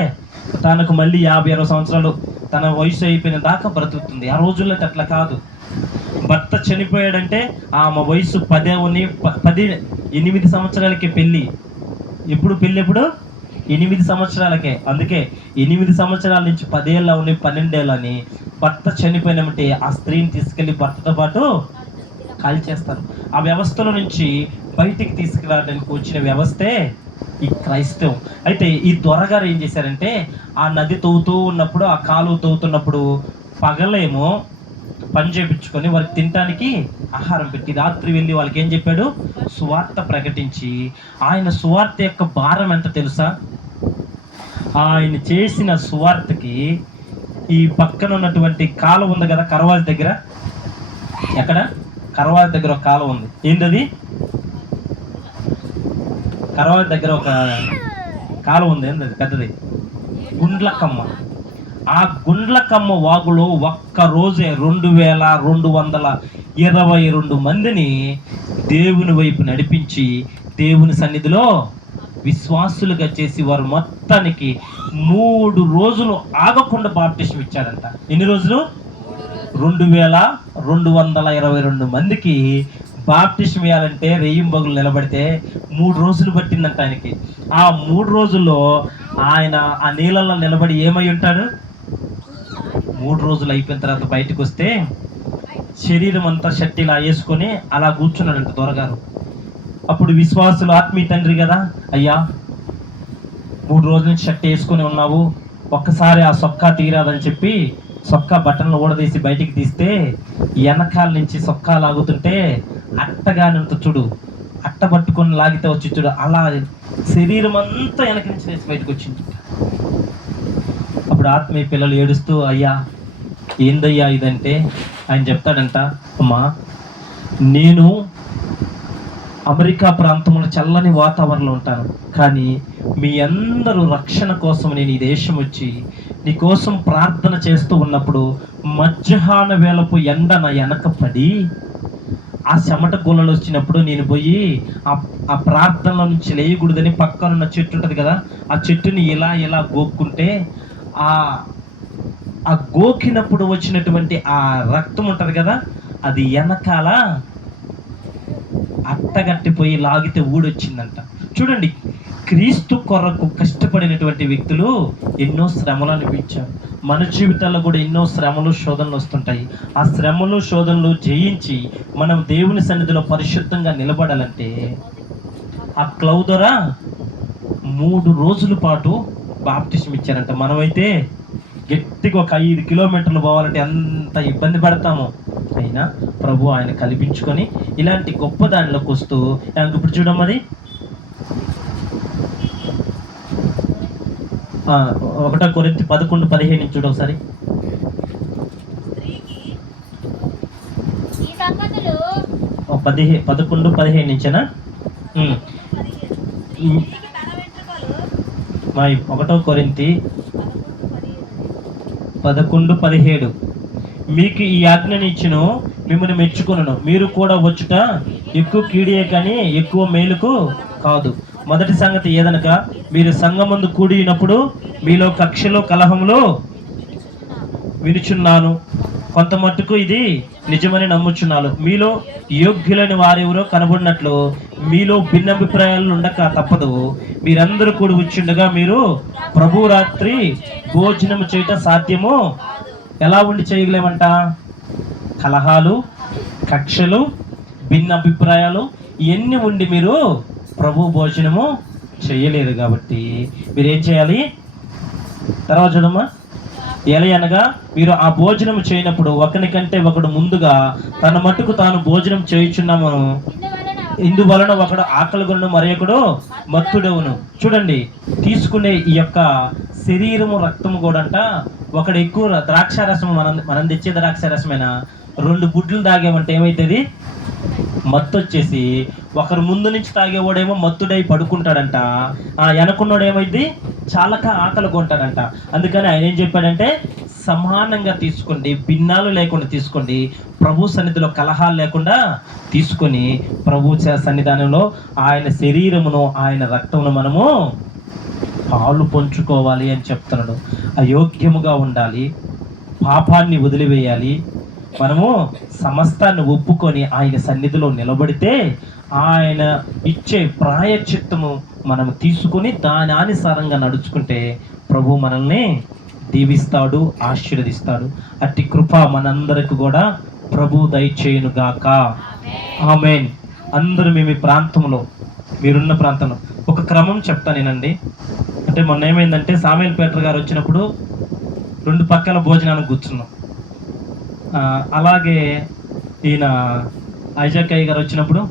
తనకు మళ్ళీ 50-60 సంవత్సరాలు తన వయసు అయిపోయిన దాకా బ్రతుకుతుంది. ఆ రోజుల్లో అయితే అట్లా కాదు. భర్త చనిపోయాడంటే ఆమె వయసు 8 సంవత్సరాలకే పెళ్ళి. ఎప్పుడు పెళ్ళి? ఎప్పుడు? 8 సంవత్సరాలకే. అందుకే 8 సంవత్సరాల నుంచి 10 ఏళ్ళు అవని 12 ఏళ్ళు అని భర్త చనిపోయినామంటే ఆ స్త్రీని తీసుకెళ్ళి భర్తతో పాటు కాల్చేస్తారు. ఆ వ్యవస్థలో నుంచి బయటికి తీసుకురావడానికి వచ్చిన వ్యవస్థే ఈ క్రైస్తవం. అయితే ఈ దొరగారు ఏం చేశారంటే, ఆ నది తవ్వుతూ ఉన్నప్పుడు, ఆ కాలువ తవ్వుతున్నప్పుడు పగలేమో పని చేయించుకొని వారికి తినడానికి ఆహారం పెట్టి రాత్రి వెళ్ళి వాళ్ళకి ఏం చెప్పాడు, సువార్త ప్రకటించి, ఆయన సువార్త యొక్క భారం ఎంత తెలుసా? ఆయన చేసిన సువార్తకి ఈ పక్కన ఉన్నటువంటి కాలువ ఉంది కదా, కరవాజు దగ్గర, ఎక్కడ కరవాజు దగ్గర ఒక కాలువ ఉంది. ఏంటది? కరవాజు దగ్గర ఒక కాలువ ఉంది. ఏంటది? పెద్దది గుండ్లకమ్మ. ఆ గుండ్లకమ్మ వాగులో ఒక్క రోజే 2222 మందిని దేవుని వైపు నడిపించి దేవుని సన్నిధిలో విశ్వాసులుగా చేసి వారు మొత్తానికి 3 రోజులు ఆగకుండా బాప్టిజం ఇచ్చాడంట. ఎన్ని రోజులు? 2222 మందికి బాప్టిజం ఇవ్వాలంటే రెయ్యింబగులు నిలబడితే 3 రోజులు పట్టిందంట ఆయనకి. ఆ 3 రోజుల్లో ఆయన ఆ నీళ్ళల్లో నిలబడి ఏమై ఉంటాడు? 3 రోజులు అయిపోయిన తర్వాత బయటకు వస్తే శరీరం అంతా షర్ట్ ఇలా వేసుకొని అలా కూర్చున్నాడంట దొరగారు. అప్పుడు విశ్వాసులు, ఆత్మీయ తండ్రి కదా, అయ్యా 3 రోజుల నుంచి షర్ట్ వేసుకొని ఉన్నావు, ఒక్కసారి ఆ సొక్కా తీరాదని చెప్పి సొక్కా బట్టలను ఊడదీసి బయటికి తీస్తే వెనకాల నుంచి సొక్కా లాగుతుంటే అట్టగానే చూడు, అట్ట పట్టుకొని లాగితే వచ్చి చూడు, అలా శరీరం అంతా వెనక నుంచి వేసి బయటకు వచ్చింది. అప్పుడు ఆత్మీయ పిల్లలు ఏడుస్తూ, అయ్యా ఏందయ్యా ఇదంటే ఆయన చెప్తాడంట, అమ్మా నేను అమెరికా ప్రాంతంలో చల్లని వాతావరణంలో ఉంటాను, కానీ మీ అందరూ రక్షణ కోసం నేను ఈ దేశం వచ్చి నీ కోసం ప్రార్థన చేస్తూ ఉన్నప్పుడు మధ్యాహ్న వేళపు ఎండ నా వెనక పడి ఆ చెమట గుల్లలు వచ్చినప్పుడు నేను పోయి ఆ ప్రార్థనల నుంచి లేయకూడదని పక్కనున్న చెట్టు ఉంటుంది కదా, ఆ చెట్టుని ఇలా ఇలా గోక్కుంటే ఆ గోకినప్పుడు వచ్చినటువంటి ఆ రక్తం ఉంటుంది కదా, అది వెనకాల అట్టగట్టిపోయి లాగితే ఊడొచ్చిందంట. చూడండి, క్రీస్తు కొరకు కష్టపడినటువంటి వ్యక్తులు ఎన్నో శ్రమలు అనిపించారు. మన జీవితాల్లో కూడా ఎన్నో శ్రమలు శోధనలు వస్తుంటాయి. ఆ శ్రమలు శోధనలు జయించి మనం దేవుని సన్నిధిలో పరిశుద్ధంగా నిలబడాలంటే ఆ క్లౌదర 3 రోజుల పాటు బాప్టిజం ఇచ్చారంట. మనమైతే గట్టిగా ఒక 5 కిలోమీటర్లు పోవాలంటే ఎంత ఇబ్బంది పడతాము. అయినా ప్రభు ఆయన కల్పించుకొని ఇలాంటి గొప్ప దానిలోకి వస్తూ ఇప్పుడు చూడమ్మది 1 కొరింథీ 11:15 చూడ ఒకసారి. ఈ సంగతులు 11:15 నుంచేనా? 1 కొరింథీ 11:17 మీకు ఈ ఆజ్ఞని ఇచ్చును, మిమ్మల్ని మెచ్చుకొనును, మీరు కూడా వచ్చుట ఎక్కువ కీడియే కానీ ఎక్కువ మేలుకు కాదు. మొదటి సంగతి ఏదనగా మీరు సంఘమందు కూడినప్పుడు మీలో కక్షలు కలహములు వినుచున్నాను, కొంత మట్టుకు ఇది నిజమని నమ్ముచున్నాను. మీలో యోగ్యులని వారెవరో కనబడినట్లు మీలో భిన్నాభిప్రాయాలు ఉండక తప్పదు. మీరందరూ కూడి వచ్చుండగా మీరు ప్రభు రాత్రి భోజనము చేయటం సాధ్యము ఎలా ఉండి చేయగలేమంట? కలహాలు, కక్షలు, భిన్న అభిప్రాయాలు ఇవన్నీ ఉండి మీరు ప్రభు భోజనము చేయలేదు. కాబట్టి మీరు ఏం చేయాలి? తర్వాత చూడమ్మా. ఎలా అనగా మీరు ఆ భోజనం చేయనప్పుడు ఒకరికంటే ఒకడు ముందుగా తన మట్టుకు తాను భోజనం చేయుచున్నాము, ఇందువలన ఒకడు ఆకలి కొను మరొకడు మత్తుడవును. చూడండి, తీసుకునే ఈ యొక్క శరీరము రక్తము కూడా అంట ఒకడు ఎక్కువ ద్రాక్షారసము మనం తెచ్చే ద్రాక్షారసమైన 2 బుడ్లు తాగేమంటే ఏమైతుంది? మత్తు వచ్చేసి ఒకరు ముందు నుంచి తాగేవాడేమో మత్తుడై పడుకుంటాడంట, వెనకున్నాడు ఏమైంది చాలక ఆకలి కొంటాడంట. అందుకని ఆయన ఏం చెప్పాడంటే సమానంగా తీసుకోండి, భిన్నాలు లేకుండా తీసుకోండి, ప్రభు సన్నిధిలో కలహాలు లేకుండా తీసుకొని ప్రభు సన్నిధానంలో ఆయన శరీరమును ఆయన రక్తమును మనము పాలు పంచుకోవాలి అని చెప్తున్నాడు. అయోగ్యముగా ఉండాలి, పాపాన్ని వదిలివేయాలి, మనము సమస్తాన్ని ఒప్పుకొని ఆయన సన్నిధిలో నిలబడితే ఆయన ఇచ్చే ప్రాయశ్చిత్తము మనం తీసుకొని దాని అనుసారంగా నడుచుకుంటే ప్రభు మనల్ని దీవిస్తాడు, ఆశీర్వదిస్తాడు. అట్టి కృప మనందరికి కూడా ప్రభు దయచేయును గాక. ఆమేన్. అందరూ మీ ప్రాంతంలో, మీరున్న ప్రాంతంలో ఒక క్రమం చెప్తానేనండి. అంటే మొన్న ఏమైందంటే సామేల్ పేటర్ గారు వచ్చినప్పుడు 2 పక్కల భోజనానికి కూర్చున్నాం. అలాగే ఈయన ఐజాక్ అయ్య గారు వచ్చినప్పుడు